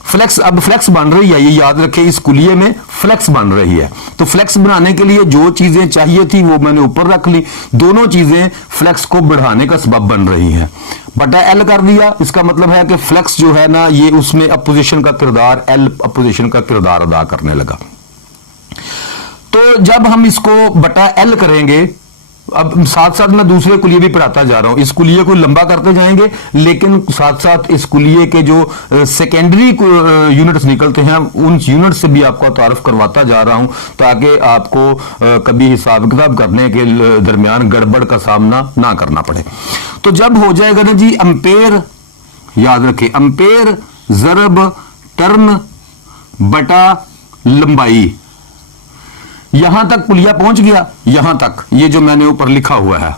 फ्लेक्स। अब फ्लेक्स बन रही है, ये याद रखें, इस कुलिये में फ्लेक्स बन रही है। तो फ्लेक्स बनाने के लिए जो चीजें चाहिए थी वो मैंने ऊपर रख ली, दोनों चीजें फ्लेक्स को बढ़ाने का सबब बन रही हैं। बटा एल कर दिया, इसका मतलब है कि फ्लेक्स जो है ना, ये उसमें अपोजिशन का किरदार, एल अपोजिशन का किरदार अदा करने लगा। तो जब हम इसको बटा एल करेंगे, अब साथ साथ मैं दूसरे कुलिये भी पढ़ाता जा रहा हूं, इस कुलिये को लंबा करते जाएंगे, लेकिन साथ साथ इस कुलिये के जो सेकेंडरी यूनिट्स निकलते हैं उन यूनिट से भी आपको तारुफ करवाता जा रहा हूं, ताकि आपको कभी हिसाब किताब करने के दरमियान गड़बड़ का सामना ना करना पड़े। तो जब हो जाएगा ना जी एम्पेयर, याद रखें, एम्पेयर ज़रब टर्न बटा लंबाई, यहां तक कुलिया पहुंच गया, यहां तक ये जो मैंने ऊपर लिखा हुआ है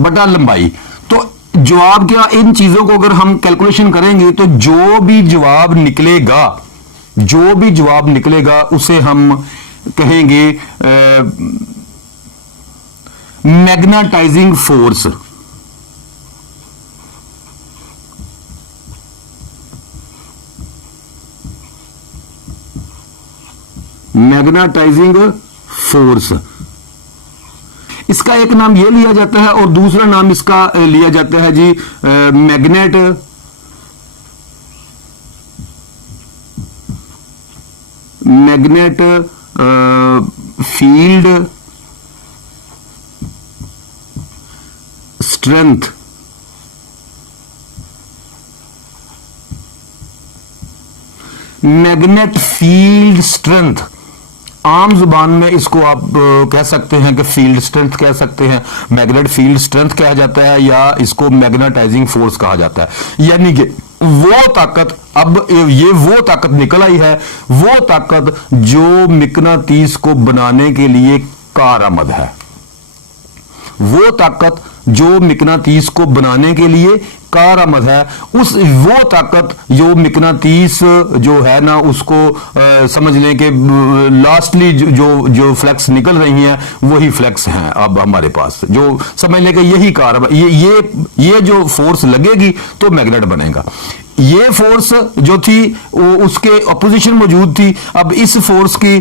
बटा लंबाई। तो जवाब क्या, इन चीजों को अगर हम कैलकुलेशन करेंगे तो जो भी जवाब निकलेगा, जो भी जवाब निकलेगा उसे हम कहेंगे मैग्नेटाइजिंग फोर्स। मैग्नेटाइजिंग फोर्स, इसका एक नाम यह लिया जाता है और दूसरा नाम इसका लिया जाता है जी magnet field strength. Magnet field strength, आम जुबान में इसको आप कह सकते हैं कि फील्ड स्ट्रेंथ कह सकते हैं, मैग्नेट फील्ड स्ट्रेंथ कहा जाता है, या इसको मैग्नेटाइजिंग फोर्स कहा जाता है। यानी कि वो ताकत, अब ये वो ताकत निकल आई है, वो ताकत जो मिकनातीस को बनाने के लिए कारआमद है, वो ताकत जो मिकनातीस को बनाने के लिए कारआमद है, उस वो ताकत जो मिकनातीस जो है ना उसको समझ लें कि लास्टली जो जो फ्लैक्स निकल रही हैं वही फ्लैक्स हैं अब हमारे पास, जो समझ लें कि यही कार ये जो फोर्स लगेगी तो मैग्नेट बनेगा। ये फोर्स जो थी वो उसके अपोजिशन मौजूद थी, अब इस फोर्स की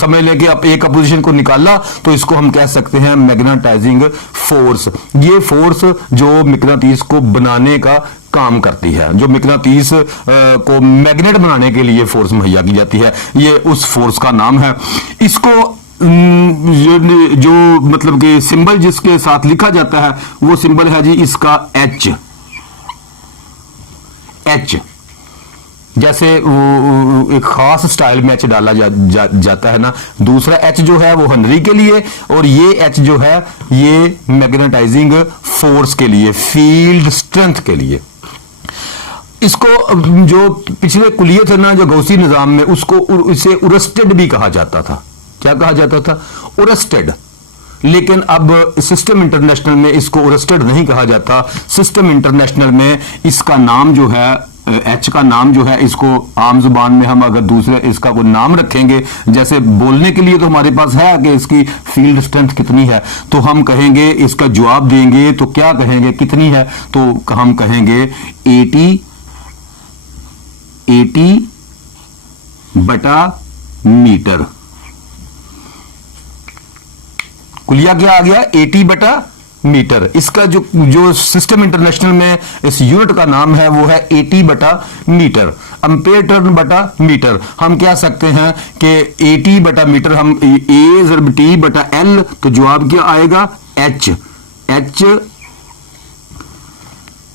समझ लें कि अब एक अपोजिशन को निकाला तो इसको हम कह सकते हैं मैग्नेटाइजिंग फोर्स। ये फोर्स जो मिकनातीस को बनाने का काम करती है, जो मिकनातीस को मैग्नेट बनाने के लिए फोर्स मुहैया की जाती है, ये उस फोर्स का नाम है। इसको जो मतलब कि सिंबल जिसके साथ लिखा जाता है वो सिंबल है जी इसका एच। एच जैसे एक खास स्टाइल में एच डाला जाता है ना, दूसरा एच जो है वो हेनरी के लिए, और ये एच जो है ये मैग्नेटाइजिंग फोर्स के लिए, फील्ड स्ट्रेंथ के लिए। इसको जो पिछले कुलियत है ना जो गौसी निजाम में, उसको इसे उरस्टेड भी कहा जाता था। क्या कहा जाता था? उरस्टेड। लेकिन अब सिस्टम इंटरनेशनल में इसको उरस्टेड नहीं कहा जाता। सिस्टम इंटरनेशनल में इसका नाम जो है, एच का नाम जो है, इसको आम जुबान में हम अगर दूसरे इसका कोई नाम रखेंगे, जैसे बोलने के लिए तो हमारे पास है कि इसकी फील्ड स्ट्रेंथ कितनी है, तो हम कहेंगे, इसका जवाब देंगे तो क्या कहेंगे, कितनी है, तो हम कहेंगे 80 बटा मीटर। कुलिया क्या आ गया? 80 बटा मीटर। इसका जो सिस्टम इंटरनेशनल में इस यूनिट का नाम है वो है 80 बटा मीटर, एम्पेयर टर्न बटा मीटर। हम कह सकते हैं कि 80 बटा मीटर, हम ए ज़रब टी बटा एल, तो जवाब क्या आएगा? एच। एच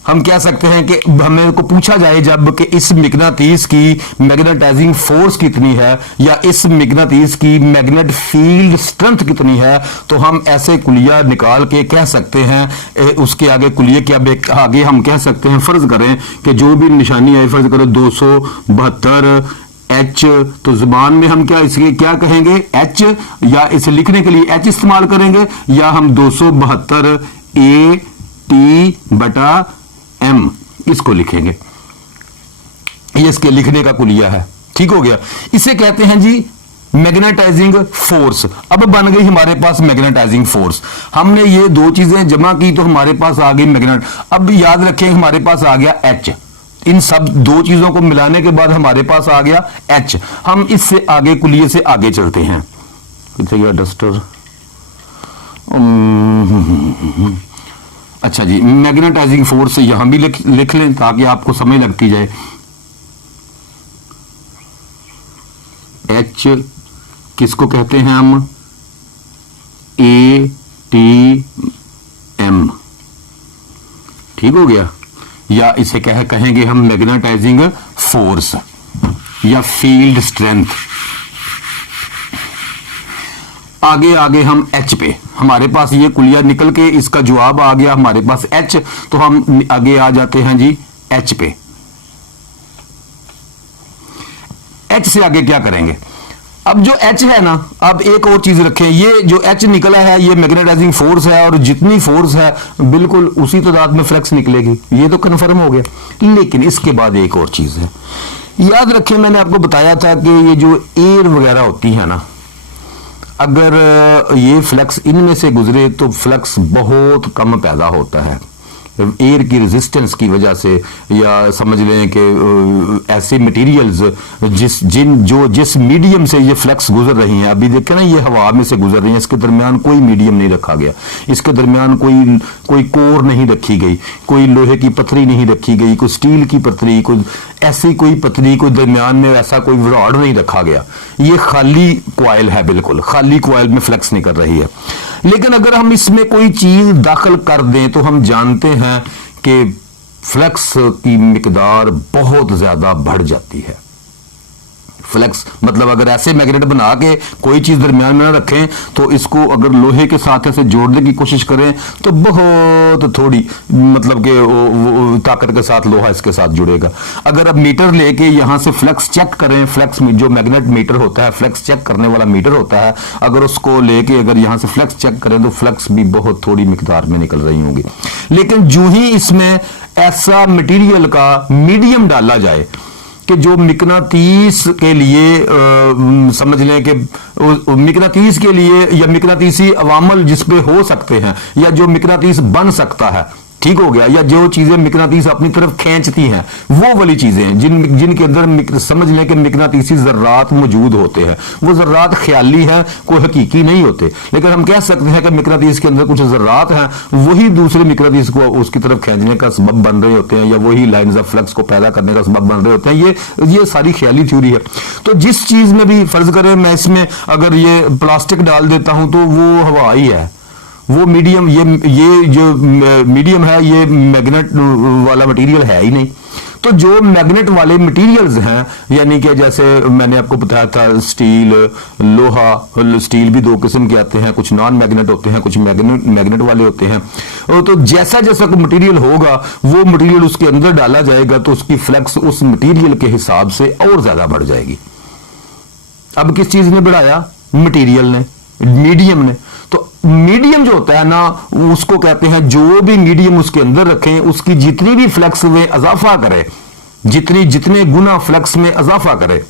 हम कह सकते हैं कि हमें को पूछा जाए जब कि इस मिकनातीस की मैग्नेटाइजिंग फोर्स कितनी है या इस मिकनातीस की मैग्नेट फील्ड स्ट्रेंथ कितनी है, तो हम ऐसे कुलिया निकाल के कह सकते हैं। उसके आगे कुलिया के आगे हम कह सकते हैं, फर्ज करें कि जो भी निशानी है, फर्ज करो 272 एच, तो जुबान में हम क्या इसके क्या कहेंगे? एच, या इसे लिखने के लिए एच इस्तेमाल करेंगे, या हम 272 ए टी बटा एम इसको लिखेंगे। ये इसके लिखने का कुलिया है। ठीक हो गया। इसे कहते हैं जी मैग्नेटाइजिंग फोर्स। अब बन गई हमारे पास मैग्नेटाइजिंग फोर्स। हमने ये दो चीजें जमा की तो हमारे पास आ गई मैग्नेट। अब याद रखें हमारे पास आ गया एच। इन सब दो चीजों को मिलाने के बाद हमारे पास आ गया एच। हम इससे आगे कुलिये से आगे चलते हैं। कितने गया डस्टर? अच्छा जी, मैग्नेटाइजिंग फोर्स यहां भी लिख लें ताकि आपको समझ लगती जाए। एच किसको कहते हैं हम? A T M. ठीक हो गया। या इसे कहेंगे हम मैग्नेटाइजिंग फोर्स या फील्ड स्ट्रेंथ। आगे आगे हम एच पे, हमारे पास ये कुलिया निकल के इसका जवाब आ गया हमारे पास एच, तो हम आगे आ जाते हैं जी एच पे। एच से आगे क्या करेंगे? अब जो एच है ना, अब एक और चीज रखें, ये जो एच निकला है ये मैग्नेटाइजिंग फोर्स है, और जितनी फोर्स है बिल्कुल उसी तादाद में फ्लक्स निकलेगी। ये तो कन्फर्म हो गया। लेकिन इसके बाद एक और चीज है, याद रखें मैंने आपको बताया था कि ये जो एयर वगैरह होती है ना, अगर ये फ्लक्स इनमें से गुजरे तो फ्लक्स बहुत कम पैदा होता है एयर की रेजिस्टेंस की वजह से, या समझ लें कि ऐसे मटेरियल्स जिस मीडियम से ये फ्लक्स गुजर रही हैं, अभी देखें ना ये हवा में से गुजर रही है, इसके दरमियान कोई मीडियम नहीं रखा गया, इसके दरमियान कोई कोर नहीं रखी गई, कोई लोहे की पथरी नहीं रखी गई, कोई स्टील की पथरी, कोई ऐसी कोई पथरी, कोई दरमियान में ऐसा कोई रॉड नहीं रखा गया। ये खाली कॉइल है, बिल्कुल खाली कॉइल में फ्लक्स निकल रही है। लेकिन अगर हम इसमें कोई चीज दाखिल कर दें तो हम जानते हैं कि फ्लक्स की मिकदार बहुत ज्यादा बढ़ जाती है। फ्लेक्स मतलब अगर ऐसे मैग्नेट बना के कोई चीज दरमियान में ना रखें तो इसको अगर लोहे के साथ ऐसे जोड़ने की कोशिश करें तो बहुत थोड़ी मतलब कि वो ताकत के साथ लोहा इसके साथ जुड़ेगा। अगर अब मीटर लेके यहां से फ्लेक्स चेक करें, फ्लेक्स जो मैग्नेट मीटर होता है, फ्लेक्स चेक करने वाला मीटर होता है, अगर उसको लेके अगर यहां से फ्लेक्स चेक करें तो फ्लेक्स भी बहुत थोड़ी मिकदार में निकल रही होगी। लेकिन जो ही इसमें ऐसा मटेरियल का मीडियम डाला जाए कि जो मिकनातीस के लिए समझ लें कि मिकनातीस के लिए या मिकनातीसी अवामल जिस पे हो सकते हैं या जो मिकनातीस बन सकता है, ठीक हो गया, या जो चीजें मिकनातीस अपनी तरफ खींचती हैं वो वाली चीजें जिनके अंदर समझ लें कि मिकनातीसी जर्रात मौजूद होते हैं। वो जर्रात ख्याली है, कोई हकीकी नहीं होते, लेकिन हम कह सकते हैं कि मिकनातीस के अंदर कुछ जर्रात हैं, वही दूसरे मिकनातीस को उसकी तरफ खींचने का सबब बन रहे होते हैं या वही लाइन्स ऑफ फ्लक्स को पैदा करने का सबब बन रहे होते हैं। ये सारी ख्याली थ्योरी है। तो जिस चीज में भी फर्ज करें मैं इसमें अगर ये प्लास्टिक डाल देता हूं तो वो हवा ही है, वो मीडियम ये जो मीडियम है ये मैग्नेट वाला मटेरियल है ही नहीं। तो जो मैग्नेट वाले मटेरियल्स हैं, यानी कि जैसे मैंने आपको बताया था स्टील, लोहा, स्टील भी दो किस्म के आते हैं, कुछ नॉन मैग्नेट होते हैं, कुछ मैग्नेट वाले होते हैं। तो जैसा जैसा कोई मटेरियल होगा वो मटेरियल उसके अंदर डाला जाएगा तो उसकी फ्लक्स उस मटेरियल के हिसाब से और ज्यादा बढ़ जाएगी। अब किस चीज ने बढ़ाया? मटेरियल ने, मीडियम ने। तो मीडियम जो होता है ना उसको कहते हैं, जो भी मीडियम उसके अंदर रखें उसकी जितनी भी फ्लक्स में इजाफा करे, जितने गुना फ्लक्स में इजाफा करे,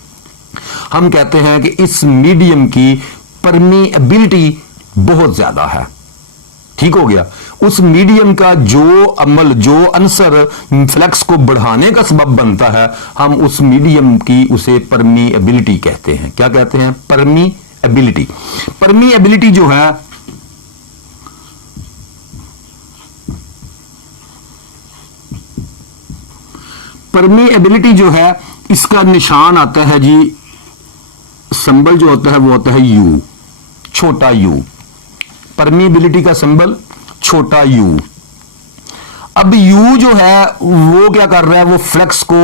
हम कहते हैं कि इस मीडियम की परमीएबिलिटी बहुत ज्यादा है। ठीक हो गया। उस मीडियम का जो अमल, जो अंसर फ्लक्स को बढ़ाने का सबब बनता है, हम उस मीडियम की उसे परमीएबिलिटी कहते हैं। क्या कहते हैं? परमीएबिलिटी। परमीएबिलिटी जो है परमीएबिलिटी जो है इसका निशान आता है जी, सिंबल जो होता है वो होता है यू, छोटा यू। परमीएबिलिटी का सिंबल छोटा यू। अब यू जो है वो क्या कर रहा है? वो फ्लक्स को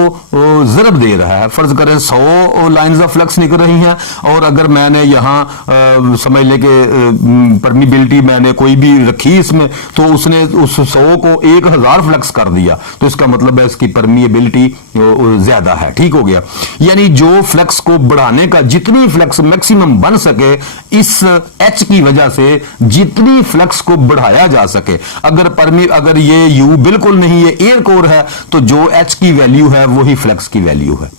ज़रब दे रहा है। फर्ज करें 100 लाइंस ऑफ फ्लक्स निकल रही हैं और अगर मैंने यहां समझ ले कि परमीबिलिटी मैंने कोई भी रखी इसमें, तो उसने उस 100 को 1000 फ्लक्स कर दिया, तो इसका मतलब है इसकी परमीबिलिटी ज्यादा है। ठीक हो गया। यानी जो फ्लक्स को बढ़ाने का जितनी फ्लक्स मैक्सिमम बन सके, इस एच की वजह से जितनी फ्लक्स को बढ़ाया जा सके, अगर ये यू बिल्कुल नहीं, ये एयर कोर है, तो जो एच की वैल्यू है वही फ्लक्स की वैल्यू है।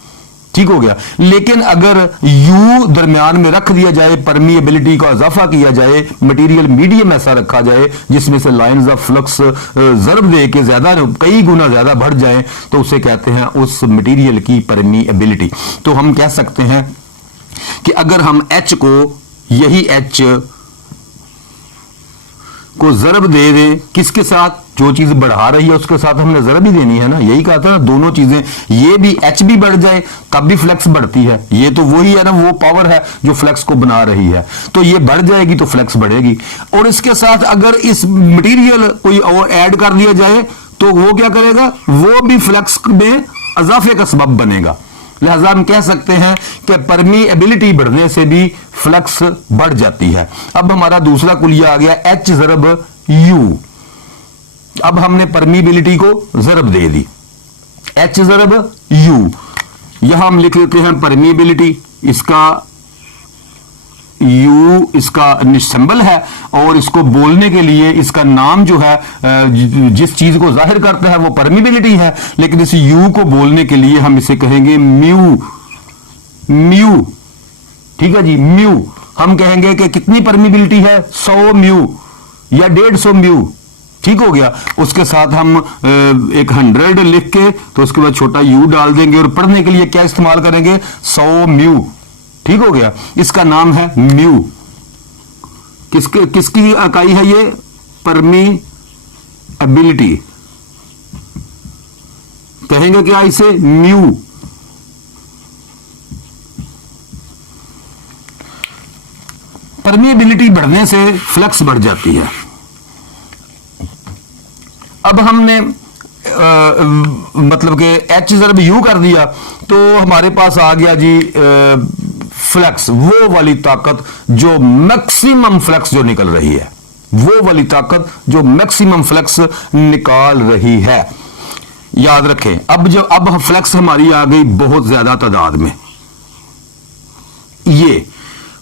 ठीक हो गया। लेकिन अगर यू दरमियान में रख दिया जाए, परमीएबिलिटी का इजाफा किया जाए, मटेरियल मीडियम ऐसा रखा जाए जिसमें से लाइंस ऑफ फ्लक्स ज़रब दे के ज्यादा, कई गुना ज्यादा बढ़ जाए, तो उसे कहते हैं उस मटेरियल की परमीएबिलिटी। तो हम कह सकते हैं कि अगर हम एच को, यही एच को ज़रब दे दें, किसके साथ? जो चीज बढ़ा रही है उसके साथ हमने ज़रब ही देनी है ना। यही कहा था ना, दोनों चीजें, ये भी एच भी बढ़ जाए तब भी फ्लक्स बढ़ती है। ये तो वही है ना, वो पावर है जो फ्लक्स को बना रही है। तो ये बढ़ जाएगी तो फ्लक्स बढ़ेगी। और इसके साथ अगर इस मटेरियल कोई और ऐड कर दिया जाए तो वो क्या करेगा? वो भी फ्लक्स में इजाफे का सबब बनेगा। लिहाजा हम कह सकते हैं कि परमीएबिलिटी बढ़ने से भी फ्लक्स बढ़ जाती है। अब हमारा दूसरा कुलिया आ गया एच ज़रब यू। अब हमने परमीबिलिटी को ज़रब दे दी, एच ज़रब यू। यहां हम लिख लेते हैं परमीबिलिटी, इसका यू इसका सिंबल है, और इसको बोलने के लिए इसका नाम जो है जिस चीज को जाहिर करता है वो परमीबिलिटी है, लेकिन इस यू को बोलने के लिए हम इसे कहेंगे म्यू। म्यू, ठीक है जी, म्यू। हम कहेंगे कि कितनी परमीबिलिटी है? 100 म्यू या 150 म्यू। ठीक हो गया। उसके साथ हम एक 100 लिख के तो उसके बाद छोटा यू डाल देंगे और पढ़ने के लिए क्या इस्तेमाल करेंगे? 100 म्यू। ठीक हो गया। इसका नाम है म्यू। किसकी इकाई है ये? परमीएबिलिटी। कहेंगे क्या इसे? म्यू। परमीएबिलिटी बढ़ने से फ्लक्स बढ़ जाती है। अब हमने मतलब कि एच ज़रब यू कर दिया तो हमारे पास आ गया जी फ्लेक्स, वो वाली ताकत जो मैक्सिमम फ्लेक्स जो निकल रही है, वो वाली ताकत जो मैक्सिमम फ्लेक्स निकाल रही है। याद रखें, अब फ्लेक्स हमारी आ गई बहुत ज्यादा तादाद में। ये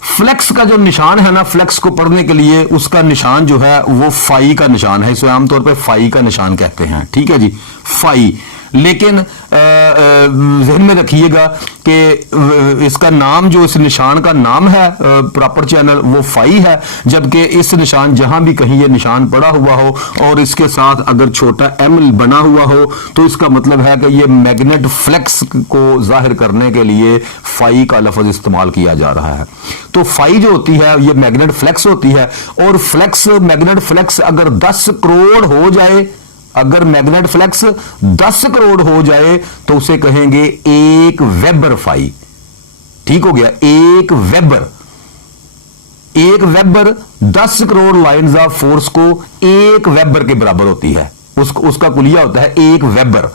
फ्लेक्स का जो निशान है ना, फ्लेक्स को पढ़ने के लिए उसका निशान जो है वो फाई का निशान है, इसे आमतौर पे फाई का निशान कहते हैं, ठीक है जी, फाई। लेकिन ज़हन में रखिएगा कि इसका नाम, जो इस निशान का नाम है प्रॉपर चैनल, वो फाई है, जबकि इस निशान जहां भी कहीं ये निशान पड़ा हुआ हो और इसके साथ अगर छोटा एम बना हुआ हो तो इसका मतलब है कि ये मैग्नेट फ्लेक्स को जाहिर करने के लिए फाई का लफ्ज इस्तेमाल किया जा रहा है। तो फाई जो होती है ये मैग्नेट फ्लेक्स होती है, और फ्लेक्स, मैग्नेट फ्लेक्स अगर 10 करोड़ हो जाए, अगर मैग्नेट फ्लेक्स 10 करोड़ हो जाए तो उसे कहेंगे 1 वेबर फाई। ठीक हो गया, 1 weber. 1 weber 10 crore lines of force को 1 वेबर के बराबर होती है, उसका कुलिया होता है 1 वेबर।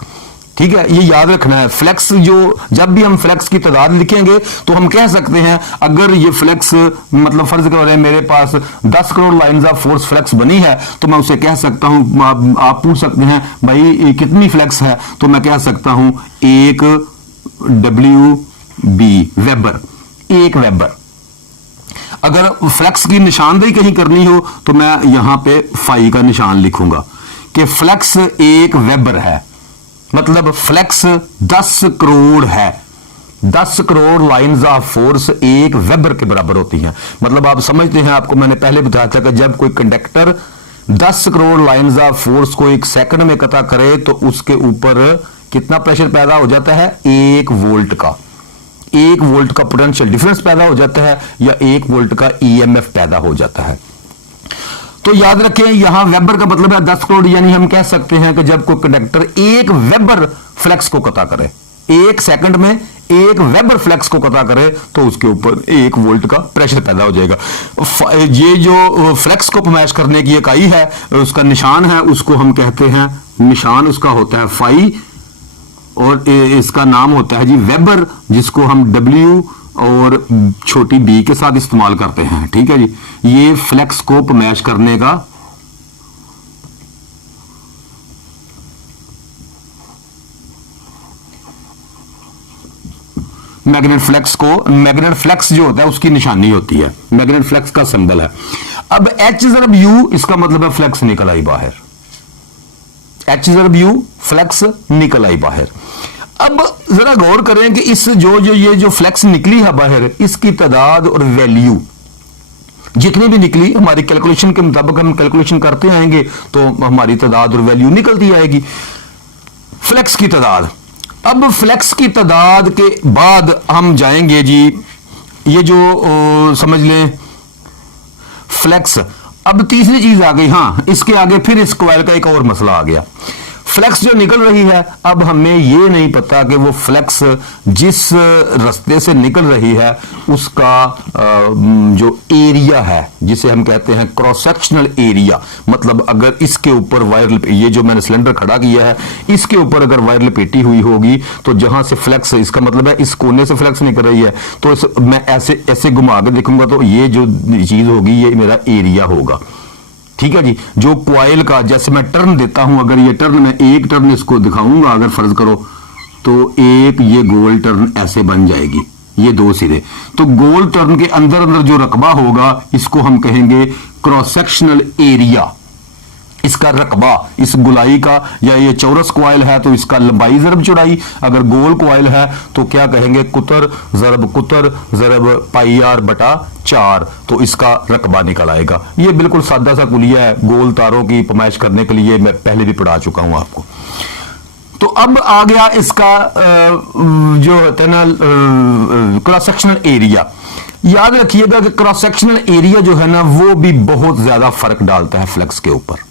ठीक है, ये याद रखना है। फ्लेक्स जो, जब भी हम फ्लेक्स की तादाद लिखेंगे तो हम कह सकते हैं, अगर ये फ्लेक्स, मतलब फर्ज करें मेरे पास 10 crore lines of force flux बनी है, तो मैं उसे कह सकता हूं, आप पूछ सकते हैं भाई कितनी फ्लेक्स है, तो मैं कह सकता हूं 1 WB वेबर, 1 वेबर। अगर फ्लेक्स की निशानदेही कहीं करनी हो तो मैं यहां पे फाई का निशान लिखूंगा कि फ्लेक्स 1 वेबर है, मतलब फ्लेक्स 10 करोड़ है। 10 crore lines of force 1 weber के बराबर होती हैं। मतलब आप समझते हैं, आपको मैंने पहले बताया था कि जब कोई conductor 10 crore lines of force को 1 सेकंड में कता करे तो उसके ऊपर कितना प्रेशर पैदा हो जाता है, 1 वोल्ट का। 1 वोल्ट का पोटेंशियल डिफरेंस पैदा हो जाता है, या 1 वोल्ट का EMF पैदा हो जाता है। तो याद रखें, यहां वेबर का मतलब है 10 करोड़, यानी हम कह सकते हैं कि जब कोई कंडक्टर 1 वेबर फ्लेक्स को कता करे, 1 सेकंड में 1 वेबर फ्लेक्स को कता करे, तो उसके ऊपर 1 वोल्ट का प्रेशर पैदा हो जाएगा। ये जो फ्लेक्स को पैमाइश करने की इकाई है, उसका निशान है, उसको हम कहते हैं, निशान उसका होता है फाई, और इसका नाम होता है जी वेबर, जिसको हम W और छोटी b के साथ इस्तेमाल करते हैं। ठीक है जी, ये फ्लेक्स को पैमाइश करने का मैग्नेट फ्लेक्स जो होता है उसकी निशानी होती है, मैग्नेट फ्लेक्स का सिंबल है। अब H ज़रब U, इसका मतलब है फ्लेक्स निकल आई बाहर। H ज़रब U, फ्लेक्स निकल आई बाहर। अब जरा गौर करें कि इस ये जो फ्लेक्स निकली है बाहर, इसकी तादाद और वैल्यू जितनी भी निकली, हमारी कैलकुलेशन के मुताबिक हम कैलकुलेशन करते आएंगे तो हमारी तादाद और वैल्यू निकलती आएगी। फ्लेक्स की तादाद, अब फ्लेक्स की तादाद के बाद हम जाएंगे जी, ये जो समझ लें फ्लेक्स। अब तीसरी चीज आ गई, हाँ, इसके आगे फिर इस कॉइल का एक और मसला आ गया। फ्लेक्स जो निकल रही है, अब हमें ये नहीं पता कि वो फ्लेक्स जिस रास्ते से निकल रही है उसका जो एरिया है, जिसे हम कहते हैं क्रॉस सेक्शनल एरिया, मतलब अगर इसके ऊपर वायर, ये जो मैंने सिलेंडर खड़ा किया है, इसके ऊपर अगर वायर लपेटी हुई होगी तो जहां से फ्लेक्स, इसका मतलब है इस कोने से फ्लेक्स निकल रही है, तो मैं ऐसे ऐसे घुमा के देखूंगा तो ये जो चीज होगी ये मेरा एरिया होगा। ठीक है जी, जो क्वाइल का, जैसे मैं टर्न देता हूं, अगर ये टर्न, मैं एक टर्न इसको दिखाऊंगा, अगर फर्ज करो तो एक ये गोल टर्न ऐसे बन जाएगी, ये 2 सिरे, तो गोल टर्न के अंदर अंदर जो रकबा होगा इसको हम कहेंगे क्रॉस सेक्शनल एरिया। इसका रकबा, इस गुलाई का, या ये चौरस क्वाइल है तो इसका लंबाई ज़रब चौड़ाई, अगर गोल क्वाइल है तो क्या कहेंगे, कुतर ज़रब पाई आर बटा 4, तो इसका रकबा निकल आएगा। ये बिल्कुल सादा सा कुलिया है गोल तारों की पैमाइश करने के लिए, मैं पहले भी पढ़ा चुका हूं आपको। तो अब आ गया इसका जो होता है ना क्रॉस सेक्शनल एरिया। याद रखिएगा कि क्रॉस सेक्शनल एरिया जो है ना वो भी बहुत ज्यादा फर्क डालता है फ्लेक्स के ऊपर,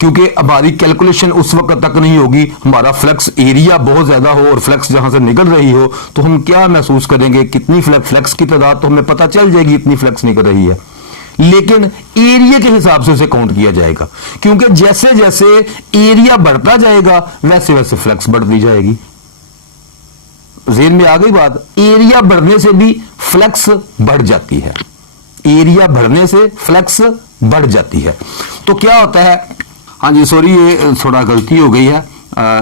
क्योंकि हमारी कैलकुलेशन उस वक्त तक नहीं होगी, हमारा फ्लेक्स एरिया बहुत ज्यादा हो और फ्लेक्स जहां से निकल रही हो तो हम क्या महसूस करेंगे, कितनी फ्लेक्स की तादाद तो हमें पता चल जाएगी, इतनी फ्लेक्स निकल रही है। लेकिन एरिया के हिसाब से उसे काउंट किया जाएगा, क्योंकि जैसे जैसे एरिया बढ़ता जाएगा वैसे वैसे फ्लक्स बढ़ती जाएगी। ज़हन में आ गई बात। एरिया बढ़ने से भी फ्लक्स बढ़ जाती है, एरिया बढ़ने से फ्लक्स बढ़ जाती है। तो क्या होता है, हाँ जी सॉरी ये थोड़ा गलती हो गई है,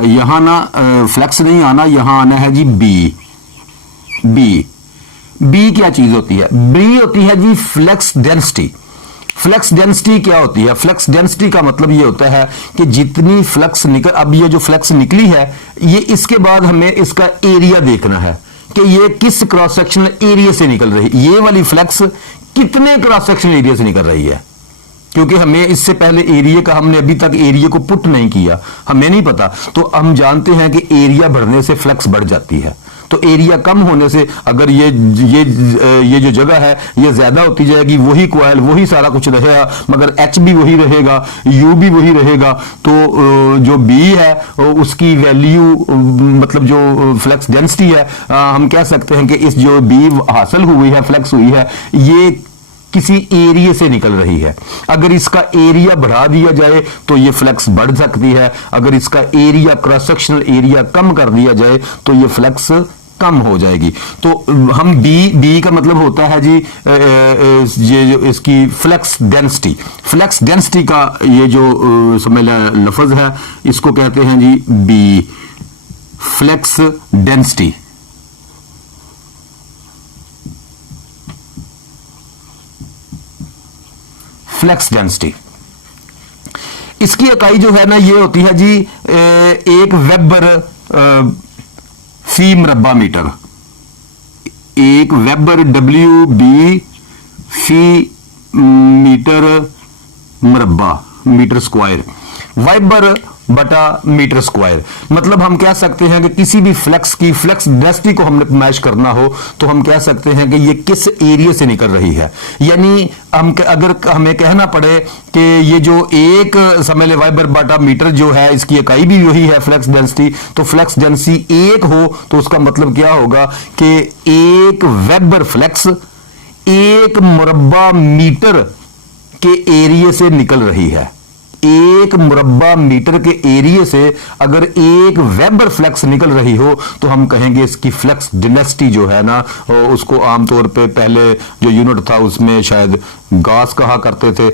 यहां ना फ्लक्स नहीं आना, यहां आना है जी बी। बी क्या चीज होती है? बी होती है जी फ्लक्स डेंसिटी। फ्लक्स डेंसिटी क्या होती है? फ्लक्स डेंसिटी का मतलब ये होता है कि जितनी फ्लक्स निकल, अब ये जो फ्लक्स निकली है ये, इसके बाद हमें इसका एरिया देखना है कि ये किस क्रॉस सेक्शनल एरिया से निकल रही है, ये वाली फ्लक्स कितने क्रॉस सेक्शनल एरिया से निकल रही है। क्योंकि हमें इससे पहले एरिया का, हमने अभी तक एरिया को पुट नहीं किया, हमें नहीं पता, तो हम जानते हैं कि एरिया बढ़ने से फ्लक्स बढ़ जाती है। तो एरिया कम होने से अगर ये जो जगह है ये ज्यादा होती जाएगी, वही कॉइल वही सारा कुछ रहेगा, मगर एच भी वही रहेगा, यू भी वही रहेगा, तो जो बी है उसकी वैल्यू, मतलब जो फ्लक्स डेंसिटी है, हम कह सकते हैं कि इस जो बी हासिल हुई है, फ्लक्स हुई है, ये किसी एरिया से निकल रही है। अगर इसका एरिया बढ़ा दिया जाए तो ये फ्लक्स बढ़ सकती है, अगर इसका एरिया, क्रॉस सेक्शनल एरिया कम कर दिया जाए तो ये फ्लक्स कम हो जाएगी। तो हम बी का मतलब होता है जी ये जो इसकी फ्लक्स डेंसिटी। फ्लक्स डेंसिटी का ये जो समझ लफ्ज है इसको कहते हैं जी B, flux density. Flux density इसकी इकाई जो है ना ये होती है जी एक वेबर फी मरबा मीटर। एक वेबर WB फी मीटर मरबा, मीटर स्क्वायर, वेबर बटा मीटर स्क्वायर। मतलब हम कह सकते हैं कि किसी भी फ्लक्स की फ्लक्स डेंसिटी को हमने मैच करना हो तो हम कह सकते हैं कि ये किस एरिया से निकल रही है। यानी हम अगर हमें कहना पड़े कि ये जो एक समझ ले वेबर बटा मीटर जो है इसकी इकाई भी वही है फ्लक्स डेंसिटी, तो फ्लक्स डेंसिटी एक हो तो उसका मतलब क्या होगा कि एक वेबर फ्लक्स एक मुरब्बा मीटर के एरिया से निकल रही है। एक मुरब्बा मीटर के एरिया से अगर एक वेबर फ्लक्स निकल रही हो तो हम कहेंगे इसकी फ्लक्स डेंसिटी जो है ना, उसको आमतौर पे पहले जो यूनिट था उसमें शायद गास कहा करते थे,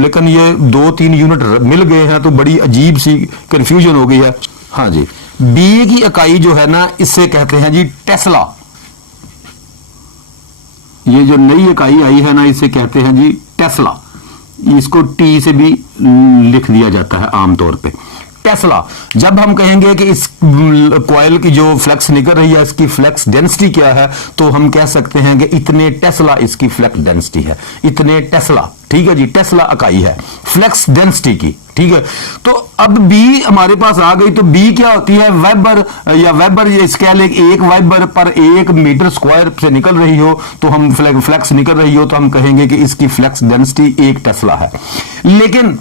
लेकिन ये 2-3 यूनिट मिल गए हैं तो बड़ी अजीब सी कंफ्यूजन हो गई है। हाँ जी, बी की इकाई जो है ना इससे कहते हैं जी टेस्ला। ये जो नई इकाई आई है ना इसे कहते हैं जी टेस्ला। इसको टी से भी लिख दिया जाता है आमतौर पे, टेस्ला। जब हम कहेंगे कि इस कॉइल की जो फ्लक्स निकल रही है इसकी फ्लक्स डेंसिटी क्या है तो हम कह सकते हैं कि इतने टेस्ला इसकी फ्लक्स डेंसिटी है, इतने टेस्ला। ठीक है जी, टेस्ला इकाई है फ्लक्स डेंसिटी की। ठीक है, तो अब बी हमारे पास आ गई, तो बी क्या होती है? वेबर, या वेबर स्केल एक वेबर पर एक मीटर स्क्वायर से निकल रही हो तो हम फ्लक्स निकल रही हो तो हम कहेंगे कि इसकी फ्लक्स डेंसिटी एक टेस्ला है। लेकिन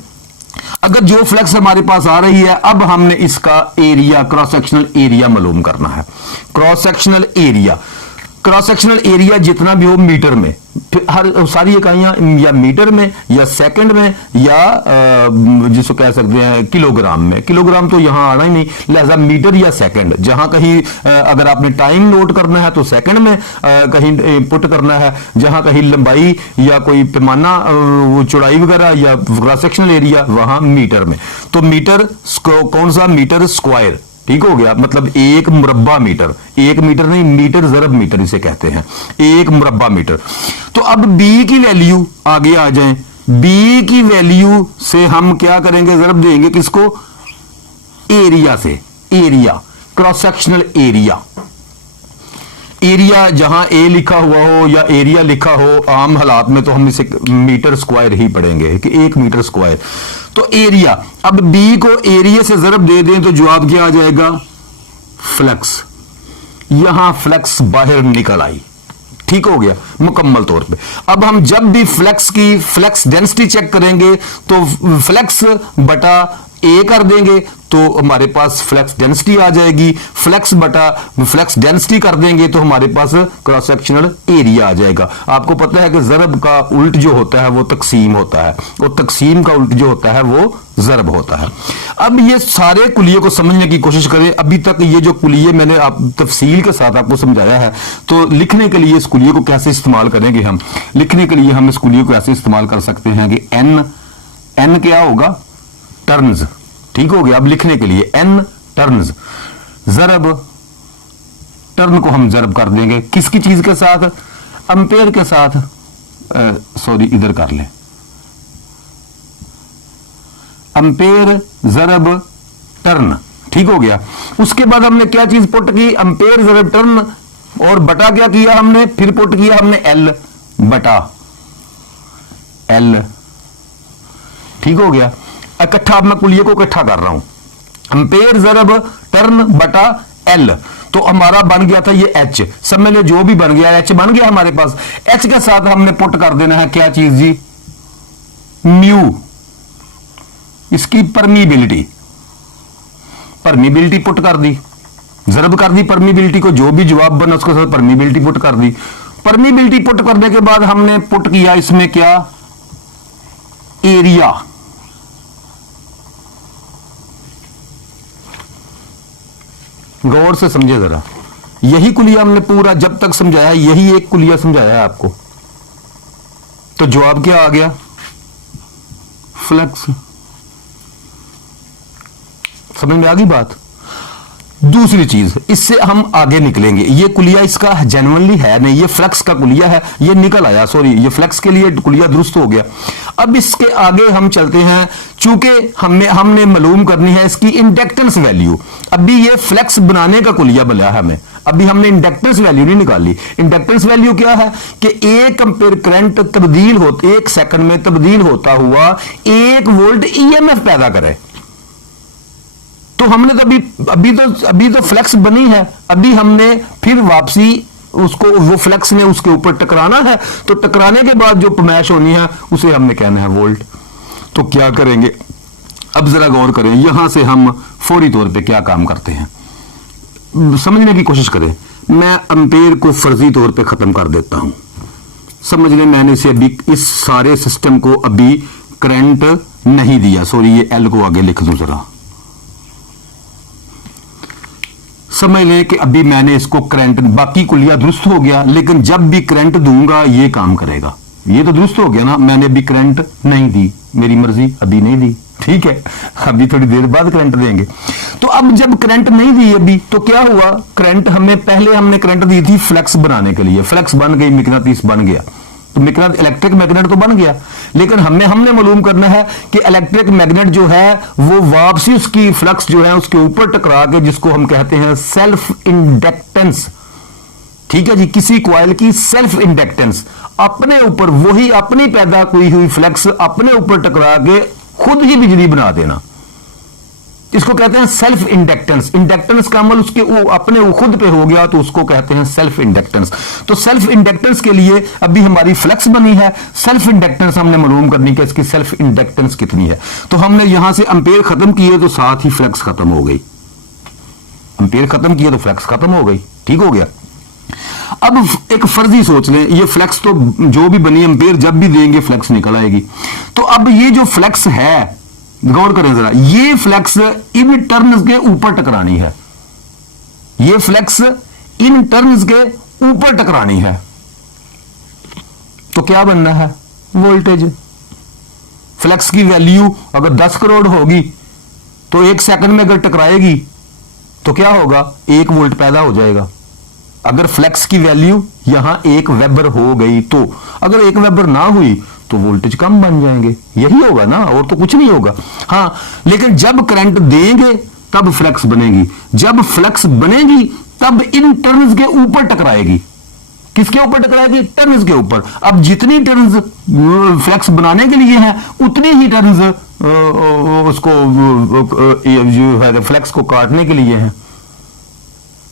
अगर जो फ्लक्स हमारे पास आ रही है, अब हमने इसका एरिया, क्रॉस सेक्शनल एरिया मालूम करना है। Cross sectional area, cross sectional area जितना भी हो मीटर में, हर सारी इकाइयां या मीटर में या सेकंड में या जिसको कह सकते हैं किलोग्राम में। किलोग्राम तो यहां आना ही नहीं, लिहाजा मीटर या सेकंड। जहां कहीं अगर आपने टाइम नोट करना है तो सेकंड में कहीं पुट करना है, जहां कहीं लंबाई या कोई पैमाना चौड़ाई वगैरह या क्रॉस सेक्शनल एरिया वहां मीटर में। तो मीटर कौन सा? Metre square. ठीक हो गया, मतलब एक मुरब्बा मीटर, एक मीटर नहीं, मीटर ज़रब मीटर इसे कहते हैं, एक मुरब्बा मीटर। तो अब बी की वैल्यू आगे आ जाएं, बी की वैल्यू से हम क्या करेंगे? ज़रब देंगे किसको? एरिया से। Area, cross sectional area. Area जहां ए लिखा हुआ हो या एरिया लिखा हो आम हालात में तो हम इसे मीटर स्क्वायर ही पढ़ेंगे कि एक मीटर स्क्वायर। तो एरिया, अब बी को एरिया से ज़रब दे दें तो जवाब क्या आ जाएगा? फ्लक्स। यहां फ्लक्स बाहर निकल आई। ठीक हो गया। मुकम्मल तौर पे। अब हम जब भी फ्लेक्स की फ्लेक्स डेंसिटी चेक करेंगे तो फ्लेक्स बटा ए कर देंगे तो हमारे पास फ्लेक्स डेंसिटी आ जाएगी, फ्लेक्स बटा फ्लेक्स डेंसिटी कर देंगे तो हमारे पास क्रॉस सेक्शनल एरिया आ जाएगा। आपको पता है कि ज़रब का उल्ट जो होता है वो तकसीम होता है और तकसीम का उल्ट जो होता है वो ज़रब होता है। अब ये सारे कुलिये को समझने की कोशिश करें। अभी तक ये जो कुलिये मैंने आप तफसील के साथ आपको समझाया है, तो लिखने के लिए इस कुलिये को कैसे इस्तेमाल करेंगे हम? लिखने के लिए हम इस कुलिये को ऐसे इस्तेमाल कर सकते हैं कि एन क्या होगा? टर्न्स। ठीक हो गया। अब लिखने के लिए एन टर्न्स, ज़रब टर्न को हम ज़रब कर देंगे किसकी चीज के साथ? एम्पेयर के साथ। सॉरी, इधर कर लें, एम्पेयर ज़रब टर्न। ठीक हो गया। उसके बाद हमने क्या चीज पुट की? एम्पेयर ज़रब टर्न, और बटा क्या किया हमने? फिर पुट किया हमने एल बटा एल। ठीक हो गया। इकट्ठा, अब मैं कुलिये को इकट्ठा कर रहा हूं, एम्पेयर ज़रब टर्न बटा एल, तो हमारा बन गया था ये एच। सब में जो भी बन गया एच बन गया हमारे पास। एच के साथ हमने पुट कर देना है क्या चीज जी? म्यू, इसकी परमीबिलिटी। परमीबिलिटी पुट कर दी, ज़रब कर दी परमीबिलिटी को, जो भी जवाब बना उसके साथ परमीबिलिटी पुट कर दी। परमीबिलिटी पुट करने के बाद हमने पुट किया इसमें क्या? एरिया। गौर से समझे जरा, यही कुलिया हमने पूरा जब तक समझाया, यही एक कुलिया समझाया है आपको। तो जवाब क्या आ गया? फ्लेक्स। समझ में आ गई बात? दूसरी चीज, इससे हम आगे निकलेंगे। ये कुलिया इसका जेन्युइनली है नहीं, ये फ्लेक्स का कुलिया है, ये निकल आया, सॉरी, ये फ्लेक्स के लिए कुलिया दुरुस्त हो गया। अब इसके आगे हम चलते हैं, चूंकि हमने मालूम करनी है इसकी इंडक्टेंस वैल्यू। अभी ये फ्लेक्स बनाने का कुलिया बना है हमें, अभी हमने इंडक्टेंस वैल्यू नहीं निकाली। इंडक्टेंस वैल्यू क्या है कि एक एम्पीयर करंट तब्दील होते 1 सेकंड में तब्दील होता हुआ 1 वोल्ट ईएमएफ पैदा करे। तो हमने तो अभी तो फ्लेक्स बनी है, अभी हमने फिर वापसी उसको, वो फ्लेक्स ने उसके ऊपर टकराना है, तो टकराने के बाद जो पमैश होनी है उसे हमने कहना है वोल्ट। तो क्या करेंगे? अब जरा गौर करें, यहां से हम फौरी तौर पे क्या काम करते हैं समझने की कोशिश करें। मैं एम्पेयर को फर्जी तौर पे खत्म कर देता हूं। समझ लें मैंने इसे अभी इस सारे सिस्टम को अभी करंट नहीं दिया, सॉरी, ये एल को आगे लिख दूं जरा। समझ लें कि अभी मैंने इसको करंट, बाकी कुलिया दुरुस्त हो गया, लेकिन जब भी करंट दूंगा ये काम करेगा। ये तो दुरुस्त हो गया ना, मैंने अभी करंट नहीं दी, मेरी मर्जी, अभी नहीं दी, ठीक है, अभी थोड़ी देर बाद करंट देंगे। तो अब जब करंट नहीं दी अभी, तो क्या हुआ? करंट हमें पहले हमने करंट दी थी फ्लेक्स बनाने के लिए, फ्लेक्स बन गई, मैग्नेटिस बन गया, तो मैग्नेट, इलेक्ट्रिक मैग्नेट तो बन गया। लेकिन हमने मालूम करना है कि इलेक्ट्रिक मैग्नेट जो है वो वापसी उसकी फ्लक्स जो है उसके ऊपर टकरा के, जिसको हम कहते हैं सेल्फ इंडक्टेंस। ठीक है जी, किसी कॉइल की सेल्फ इंडक्टेंस, अपने ऊपर वही अपनी पैदा हुई फ्लक्स अपने ऊपर टकरा के खुद ही बिजली बना देना, इसको कहते हैं सेल्फ इंडक्टेंस। इंडक्टेंस का अमल उसके अपने खुद पे हो गया तो उसको कहते हैं सेल्फ इंडक्टेंस। तो सेल्फ इंडक्टेंस के लिए अभी हमारी फ्लक्स बनी है, सेल्फ इंडक्टेंस हमने मालूम करनी कि इसकी सेल्फ इंडक्टेंस कितनी है। तो हमने यहां से एम्पेयर खत्म किए तो साथ ही फ्लक्स खत्म हो गई, एम्पेयर खत्म किए तो फ्लक्स खत्म हो गई। ठीक हो गया। अब एक फर्जी सोच लें, ये फ्लक्स तो जो भी बनी एम्पेयर जब भी देंगे फ्लक्स निकल आएगी। तो अब ये जो फ्लक्स है, गौर करें जरा, ये फ्लक्स इन टर्न्स के ऊपर टकरानी है, ये फ्लक्स इन टर्न्स के ऊपर टकरानी है, तो क्या बनना है? वोल्टेज। फ्लक्स की वैल्यू अगर 10 करोड़ होगी तो 1 सेकंड में अगर टकराएगी तो क्या होगा? 1 वोल्ट पैदा हो जाएगा। अगर फ्लक्स की वैल्यू यहां 1 वेबर हो गई तो, अगर 1 वेबर ना हुई तो वोल्टेज कम बन जाएंगे, यही होगा ना, और तो कुछ नहीं होगा। हाँ, लेकिन जब करंट देंगे तब फ्लक्स बनेगी, जब फ्लक्स बनेगी तब इन टर्न्स के ऊपर टकराएगी। किसके ऊपर टकराएगी? टर्न्स के ऊपर। अब जितनी टर्न्स फ्लक्स बनाने के लिए हैं उतनी ही टर्न्स उसको जो है फ्लक्स को काटने के लिए हैं।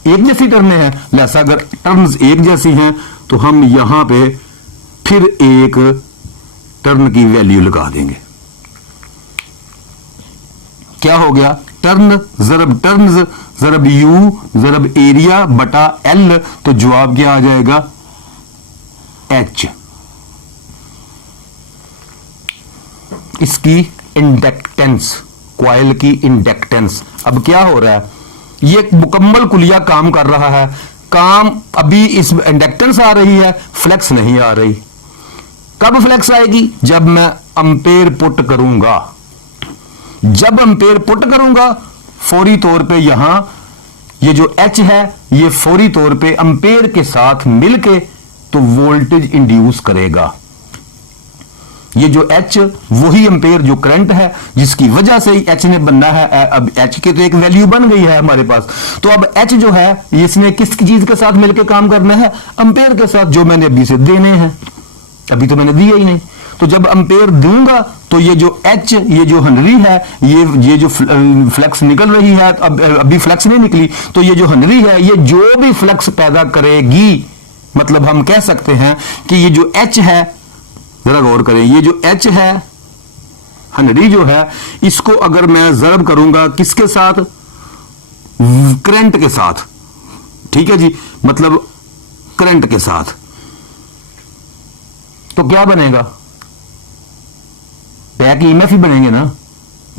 एक जैसी टर्नें हैं, लिहाजा अगर टर्न्स एक जैसी हैं तो हम यहां पे फिर एक टर्न की वैल्यू लगा देंगे। क्या हो गया? टर्न जरब टर्न्स जरब यू जरब एरिया बटा एल, तो जवाब क्या आ जाएगा? एच। इसकी इंडक्टेंस, कॉइल की इंडक्टेंस। अब क्या हो रहा है? ये मुकम्मल कुलिया काम कर रहा है, काम अभी इस इंडक्टेंस आ रही है, फ्लेक्स नहीं आ रही। कब फ्लेक्स आएगी? जब मैं अंपेयर पुट करूंगा। जब अंपेयर पुट करूंगा फौरी तौर पे यहां ये जो एच है ये फौरी तौर पे अंपेयर के साथ मिलके तो वोल्टेज इंड्यूस करेगा। ये जो एच वही एम्पेयर जो करंट है जिसकी वजह से ही एच ने बनना है। अब एच की तो एक वैल्यू बन गई है हमारे पास, तो अब एच जो है इसने किस चीज के साथ मिलकर काम करना है? एम्पेयर के साथ, जो मैंने अभी से देने हैं। अभी तो मैंने दिया ही नहीं, तो जब एम्पेयर दूंगा तो ये जो एच, ये जो हेनरी है, ये जो फ्लक्स निकल रही है, अब अभी फ्लक्स नहीं निकली, तो ये जो हेनरी है ये जो भी फ्लक्स पैदा करेगी, मतलब हम कह सकते हैं कि ये जो एच है, जरा गौर करें, ये जो एच है हेनरी जो है, इसको अगर मैं जरब करूंगा किसके साथ? करंट के साथ। ठीक है जी, मतलब करंट के साथ, तो क्या बनेगा? बैक ईएमएफ ही बनेंगे ना,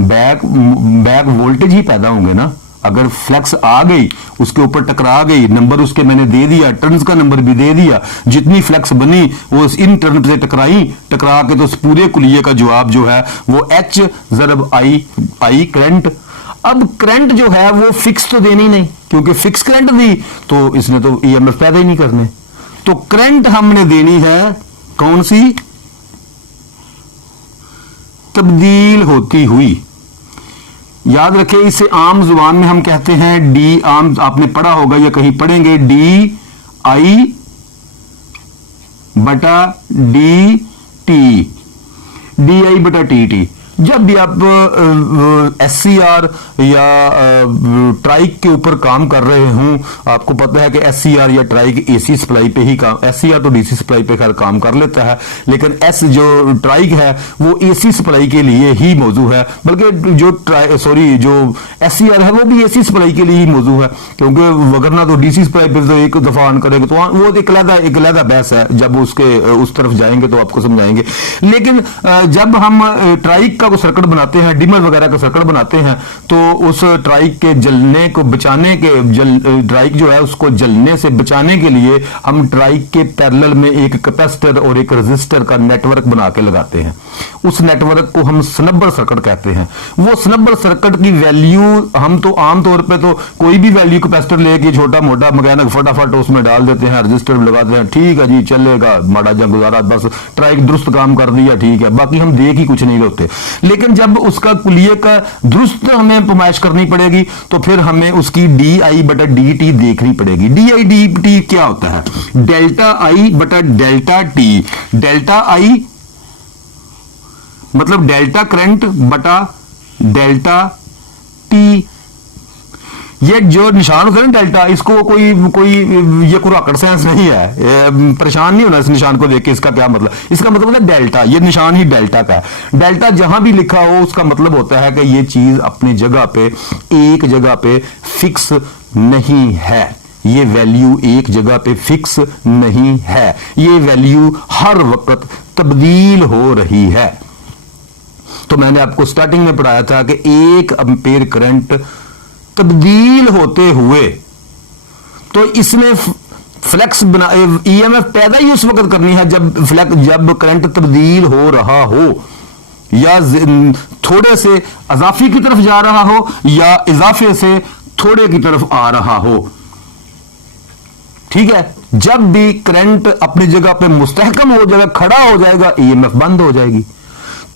बैक वोल्टेज ही पैदा होंगे ना। अगर फ्लक्स आ गई, उसके ऊपर टकरा गई, नंबर उसके मैंने दे दिया, टर्न्स का नंबर भी दे दिया, जितनी फ्लक्स बनी वो इन टर्न से टकरा के तो पूरे कुलिये का जवाब जो है वो एच जरब आई करंट। अब करंट जो है वो फिक्स तो देनी नहीं, क्योंकि फिक्स करंट दी तो इसने तो ईएमएफ पैदा ही नहीं करने। तो करंट हमने देनी है कौन सी? तब्दील होती हुई। याद रखें, इसे आम जुबान में हम कहते हैं डी, आम आपने पढ़ा होगा या कहीं पढ़ेंगे, डी आई बटा डी टी, डी आई बटा टी टी। जब भी आप एससीआर या ट्राइक के ऊपर काम कर रहे हों, आपको पता है कि एससीआर या ट्राइक एसी सप्लाई पे ही काम, एससीआर तो डीसी सप्लाई पे खैर काम कर लेता है, लेकिन एस जो ट्राइक है वो एसी सप्लाई के लिए ही मौजू है, बल्कि जो जो एससीआर है वो भी एसी सप्लाई के लिए ही मौजू है, क्योंकि वगरना तो डीसी सप्लाई पे तो एक दफा ऑन करेंगे तो वो एक अलग बहस है, जब उसके उस तरफ जाएंगे तो आपको समझाएंगे। लेकिन जब हम ट्राइक को सर्किट बनाते हैं, डिमर वगैरह का सर्किट बनाते हैं, तो उस ट्राइक के जलने को बचाने के ट्राइक जो है उसको जलने से बचाने के लिए हम ट्राइक के पैरेलल में एक कैपेसिटर और एक रेजिस्टर का नेटवर्क बना के लगाते हैं। उस नेटवर्क को हम स्नब्बर सर्किट कहते हैं। वो स्नब्बर सर्किट की वैल्यू हम तो आमतौर पर तो कोई भी वैल्यू कैपेसिटर लेके छोटा मोटा मैकेनिक फटाफट उसमें डाल देते हैं, रजिस्टर लगाते हैं, ठीक है जी चलेगा, माड़ा जा गुजारा, बस ट्राइक दुरुस्त काम कर दिया, ठीक है, बाकी हम देख ही कुछ नहीं होते। लेकिन जब उसका कुलिये का दुरुस्त हमें पैमाइश करनी पड़ेगी तो फिर हमें उसकी डी आई बटा डी टी देखनी पड़ेगी। डी आई डी टी क्या होता है? डेल्टा आई बटा डेल्टा टी। डेल्टा आई मतलब डेल्टा करंट बटा डेल्टा टी। ये जो निशान होता है ना डेल्टा, इसको कोई ये कोई रॉकेट साइंस नहीं है, परेशान नहीं होना इस निशान को देख के इसका क्या मतलब। इसका मतलब है डेल्टा, ये निशान ही डेल्टा का है। डेल्टा जहां भी लिखा हो उसका मतलब होता है कि ये चीज अपनी जगह पे एक जगह पे फिक्स नहीं है, ये वैल्यू एक जगह पे फिक्स नहीं है, ये वैल्यू हर वक्त तब्दील हो रही है। तो मैंने आपको स्टार्टिंग में पढ़ाया था कि 1 एम्पीयर करंट तब्दील होते हुए तो इसमें फ्लक्स बना ईएमएफ पैदा ही उस वक्त करनी है जब करंट तब्दील हो रहा हो, या थोड़े से इजाफे की तरफ जा रहा हो या इजाफे से थोड़े की तरफ आ रहा हो। ठीक है, जब भी करंट अपनी जगह पे मुस्तहकम हो जाएगा, खड़ा हो जाएगा, ईएमएफ बंद हो जाएगी।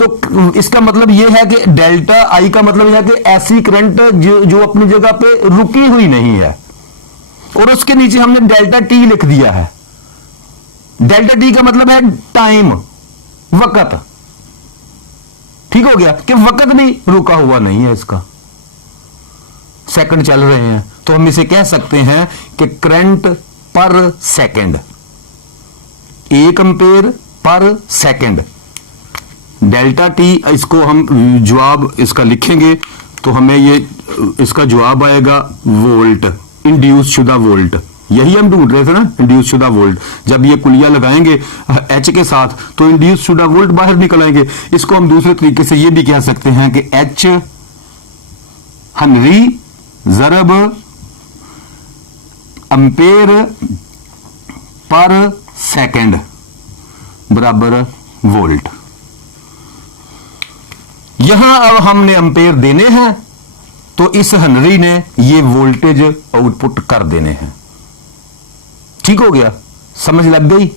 तो इसका मतलब यह है कि डेल्टा आई का मतलब यह है कि ऐसी करंट जो अपनी जगह पे रुकी हुई नहीं है, और उसके नीचे हमने डेल्टा टी लिख दिया है। डेल्टा टी का मतलब है टाइम, वक्त। ठीक हो गया कि वक्त भी रुका हुआ नहीं है, इसका सेकंड चल रहे हैं। तो हम इसे कह सकते हैं कि करंट पर second, 1 ampere per second, delta T. इसको हम जवाब इसका लिखेंगे तो हमें ये इसका जवाब आएगा वोल्ट, इंड्यूस शुदा वोल्ट। यही हम ढूंढ रहे थे ना, इंड्यूस शुदा वोल्ट। जब ये कुलिया लगाएंगे एच के साथ तो इंड्यूस शुदा वोल्ट बाहर निकल आएंगे। इसको हम दूसरे तरीके से ये भी कह सकते हैं कि एच हेनरी ज़रब एम्पेयर पर सेकंड बराबर वोल्ट। यहां अब हमने एम्पेयर देने हैं तो इस हेनरी ने ये वोल्टेज आउटपुट कर देने हैं। ठीक हो गया, समझ लग गई।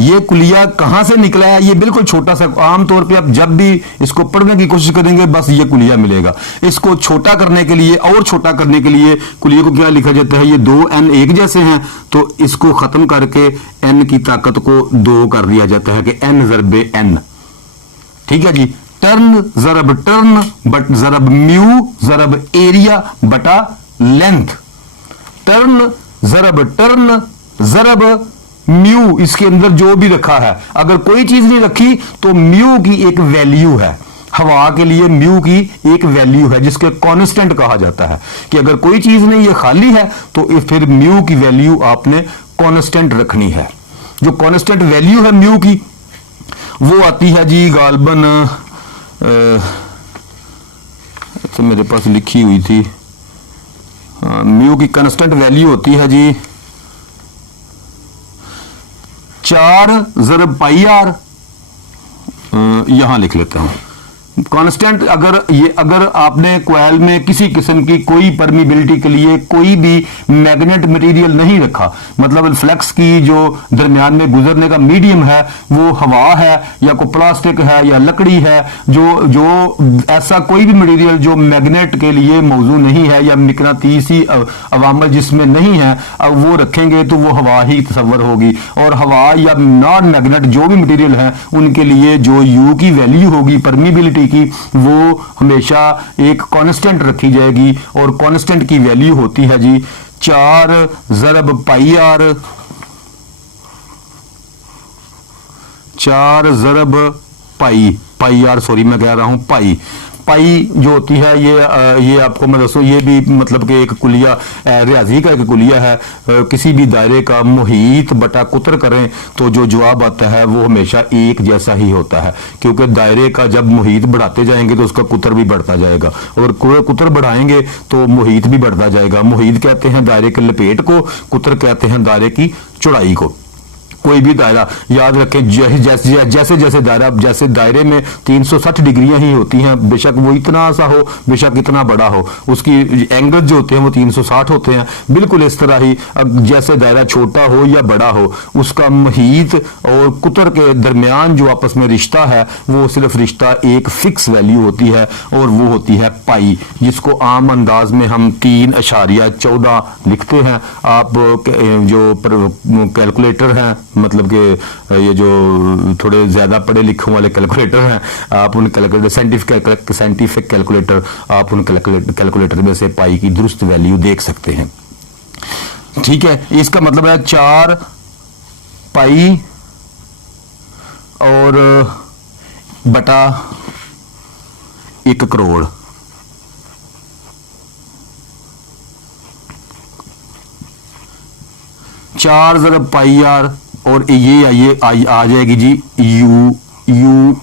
ये कुलिया कहां से निकला है, ये बिल्कुल छोटा सा, आमतौर पे आप जब भी इसको पढ़ने की कोशिश करेंगे बस ये कुलिया मिलेगा। इसको छोटा करने के लिए और छोटा करने के लिए कुलिया को क्या लिखा जाता है, ये 2n एक जैसे हैं तो इसको खत्म करके n की ताकत को 2 कर दिया जाता है कि n ज़रबे n। ठीक है जी, टर्न ज़रब टर्न बट ज़रब म्यू ज़रब एरिया बटा लेंथ, टर्न ज़रब टर्न ज़रब म्यू, इसके अंदर जो भी रखा है, अगर कोई चीज नहीं रखी तो म्यू की एक वैल्यू है। हवा के लिए म्यू की एक वैल्यू है जिसके कांस्टेंट कहा जाता है कि अगर कोई चीज नहीं, ये खाली है तो फिर म्यू की वैल्यू आपने कांस्टेंट रखनी है। जो कांस्टेंट वैल्यू है म्यू की वो आती है जी गालबन, तो मेरे पास लिखी हुई थी, म्यू की कांस्टेंट वैल्यू होती है जी 4 ज़रब पाई आर। यहां लिख लेता हूं कांस्टेंट। अगर आपने कॉइल में किसी किस्म की कोई परमिबिलिटी के लिए कोई भी मैग्नेट मटेरियल नहीं रखा, मतलब फ्लक्स की जो दरमियान में गुजरने का मीडियम है वो हवा है या कोई प्लास्टिक है या लकड़ी है, जो ऐसा कोई भी मटेरियल जो मैग्नेट के लिए मौजू नहीं है या मिकनातीसी अवामल जिसमें नहीं है, अब वो रखेंगे तो वो हवा ही तस्वर होगी। और हवा या नॉन मैग्नेट जो भी मटेरियल है उनके लिए जो यू की वैल्यू होगी परमिबिलिटी की, वो हमेशा एक कांस्टेंट रखी जाएगी और कांस्टेंट की वैल्यू होती है जी 4 ज़रब पाई आर, 4 ज़रब पाई आर, सॉरी मैं कह रहा हूं पाई जो होती है ये आपको मैं दसूं, ये भी मतलब कि एक कुलिया रियाजी का एक कुलिया है। किसी भी दायरे का मुहीत बटा कुतर करें तो जो जवाब आता है वो हमेशा एक जैसा ही होता है, क्योंकि दायरे का जब मुहीत बढ़ाते जाएंगे तो उसका कुतर भी बढ़ता जाएगा और कुतर बढ़ाएंगे तो मुहीत भी बढ़ता जाएगा। मुहीत कहते हैं दायरे के लपेट को, कुतर कहते हैं दायरे की चौड़ाई को। कोई भी दायरा याद रखें, जैसे जैसे दायरा, जैसे दायरे में 360 डिग्रियां ही होती हैं, बेशक वो इतना सा हो बेशक इतना बड़ा हो, उसकी एंगल जो होते हैं वो 360 होते हैं। बिल्कुल इस तरह ही जैसे दायरा छोटा हो या बड़ा हो, उसका मुहीत और कुतर के दरमियान जो आपस में रिश्ता है वो सिर्फ रिश्ता एक फिक्स वैल्यू होती है और वो होती है पाई, जिसको आम अंदाज में हम 3.14 लिखते हैं। आप जो कैलकुलेटर हैं, मतलब कि ये जो थोड़े ज्यादा पढ़े लिखे वाले कैलकुलेटर हैं, आप उन कैलकुलेटर साइंटिफिक कैलकुलेटर, आप उन कैलकुलेटर में से पाई की दुरुस्त वैल्यू देख सकते हैं। ठीक है, इसका मतलब है 4 पाई और बटा 1 करोड़। चार ज़रब पाई आर और ये आ जाएगी जी यू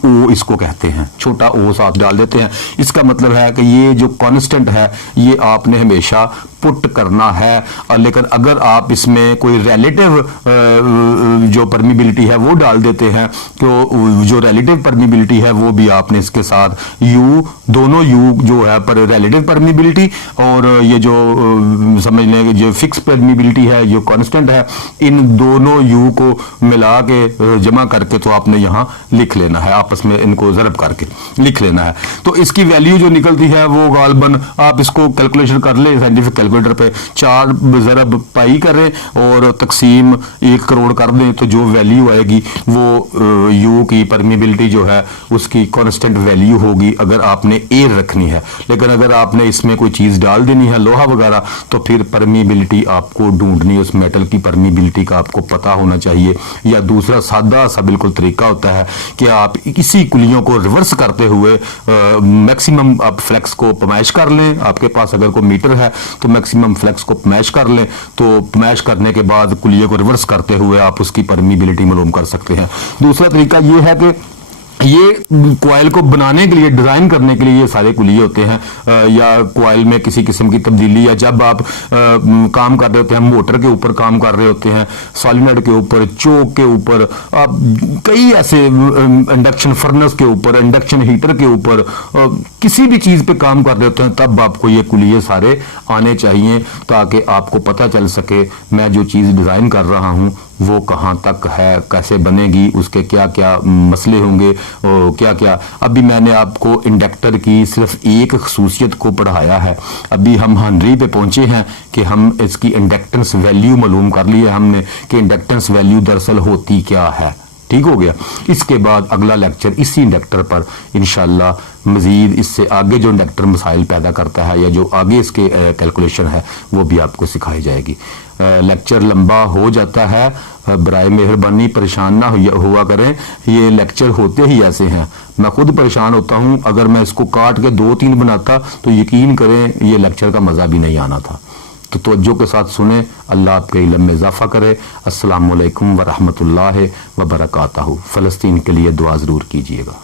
ओ, इसको कहते हैं, छोटा ओ साथ डाल देते हैं। इसका मतलब है कि ये जो कांस्टेंट है ये आपने हमेशा पुट करना है। और लेकिन अगर आप इसमें कोई रिलेटिव जो परमिबिलिटी है वो डाल देते हैं तो जो रिलेटिव परमिबिलिटी है वो भी आपने इसके साथ यू, दोनों यू जो है पर रिलेटिव परमिबिलिटी और ये जो समझ लें जो फिक्स परमिबिलिटी है जो कांस्टेंट है, इन दोनों यू को मिला के जमा करके तो आपने यहाँ लिख लिख लेना है, आपस में इनको ज़रब करके लिख लेना है। तो इसकी वैल्यू जो निकलती है वो गालबन आप इसको कैलकुलेशन कर लें साइंटिफिक कैलकुलेटर पे, 4 ज़रब पाई करें और तकसीम 1 करोड़ कर दें, तो जो वैल्यू आएगी वो यू की परमिबिलिटी जो है उसकी कांस्टेंट वैल्यू होगी अगर आपने एयर रखनी है। लेकिन अगर आपने इसमें कोई चीज़ डाल देनी है, लोहा वगैरह, तो फिर परमिबिलिटी आपको ढूंढनी, उस मेटल की परमिबिलिटी का आपको पता होना चाहिए। या दूसरा सादा सा बिल्कुल तरीका होता है कि आप इसी कुलियों को रिवर्स करते हुए मैक्सिमम आप फ्लैक्स को पमैश कर लें। आपके पास अगर कोई मीटर है तो मैक्सिमम फ्लैक्स को पमैश कर लें, तो पमैश करने के बाद कुलिये को रिवर्स करते हुए आप उसकी परमिबिलिटी मालूम कर सकते हैं। दूसरा तरीका ये है कि ये कॉइल को बनाने के लिए, डिजाइन करने के लिए ये सारे कुलिये होते हैं, या कॉइल में किसी किस्म की तब्दीली, या जब आप काम कर रहे होते हैं, मोटर के ऊपर काम कर रहे होते हैं, सॉलिनॉइड के ऊपर, चोक के ऊपर, आप कई ऐसे इंडक्शन फर्नेस के ऊपर, इंडक्शन हीटर के ऊपर, किसी भी चीज पे काम कर रहे होते हैं, तब आपको ये कुलिये सारे आने चाहिए ताकि आपको पता चल सके मैं जो चीज डिजाइन कर रहा हूं वो कहाँ तक है, कैसे बनेगी, उसके क्या क्या मसले होंगे, क्या क्या। अभी मैंने आपको इंडक्टर की सिर्फ एक खसूसियत को पढ़ाया है। अभी हम हेनरी पे पहुंचे हैं कि हम इसकी इंडक्टेंस वैल्यू मालूम कर ली है हमने कि इंडक्टेंस वैल्यू दरअसल होती क्या है। ठीक हो गया। इसके बाद अगला लेक्चर इसी इंडक्टर पर इंशाल्लाह मजीद इससे आगे जो इंडक्टर मसाइल पैदा करता है या जो आगे इसके कैलकुलेशन है वो भी आपको सिखाई जाएगी। लेक्चर लंबा हो जाता है, बराए मेहरबानी परेशान ना हुआ करें, ये लेक्चर होते ही ऐसे हैं। मैं खुद परेशान होता हूं, अगर मैं इसको काट के 2-3 बनाता तो यकीन करें ये लेक्चर का मजा भी नहीं आना था। तो तवज्जो के साथ सुने, अल्लाह आपके इल्म में इजाफा करे। अस्सलामु अलैकुम व रहमतुल्लाहि व बरकातहू। फ़लस्तीन के लिए दुआ ज़रूर कीजिएगा।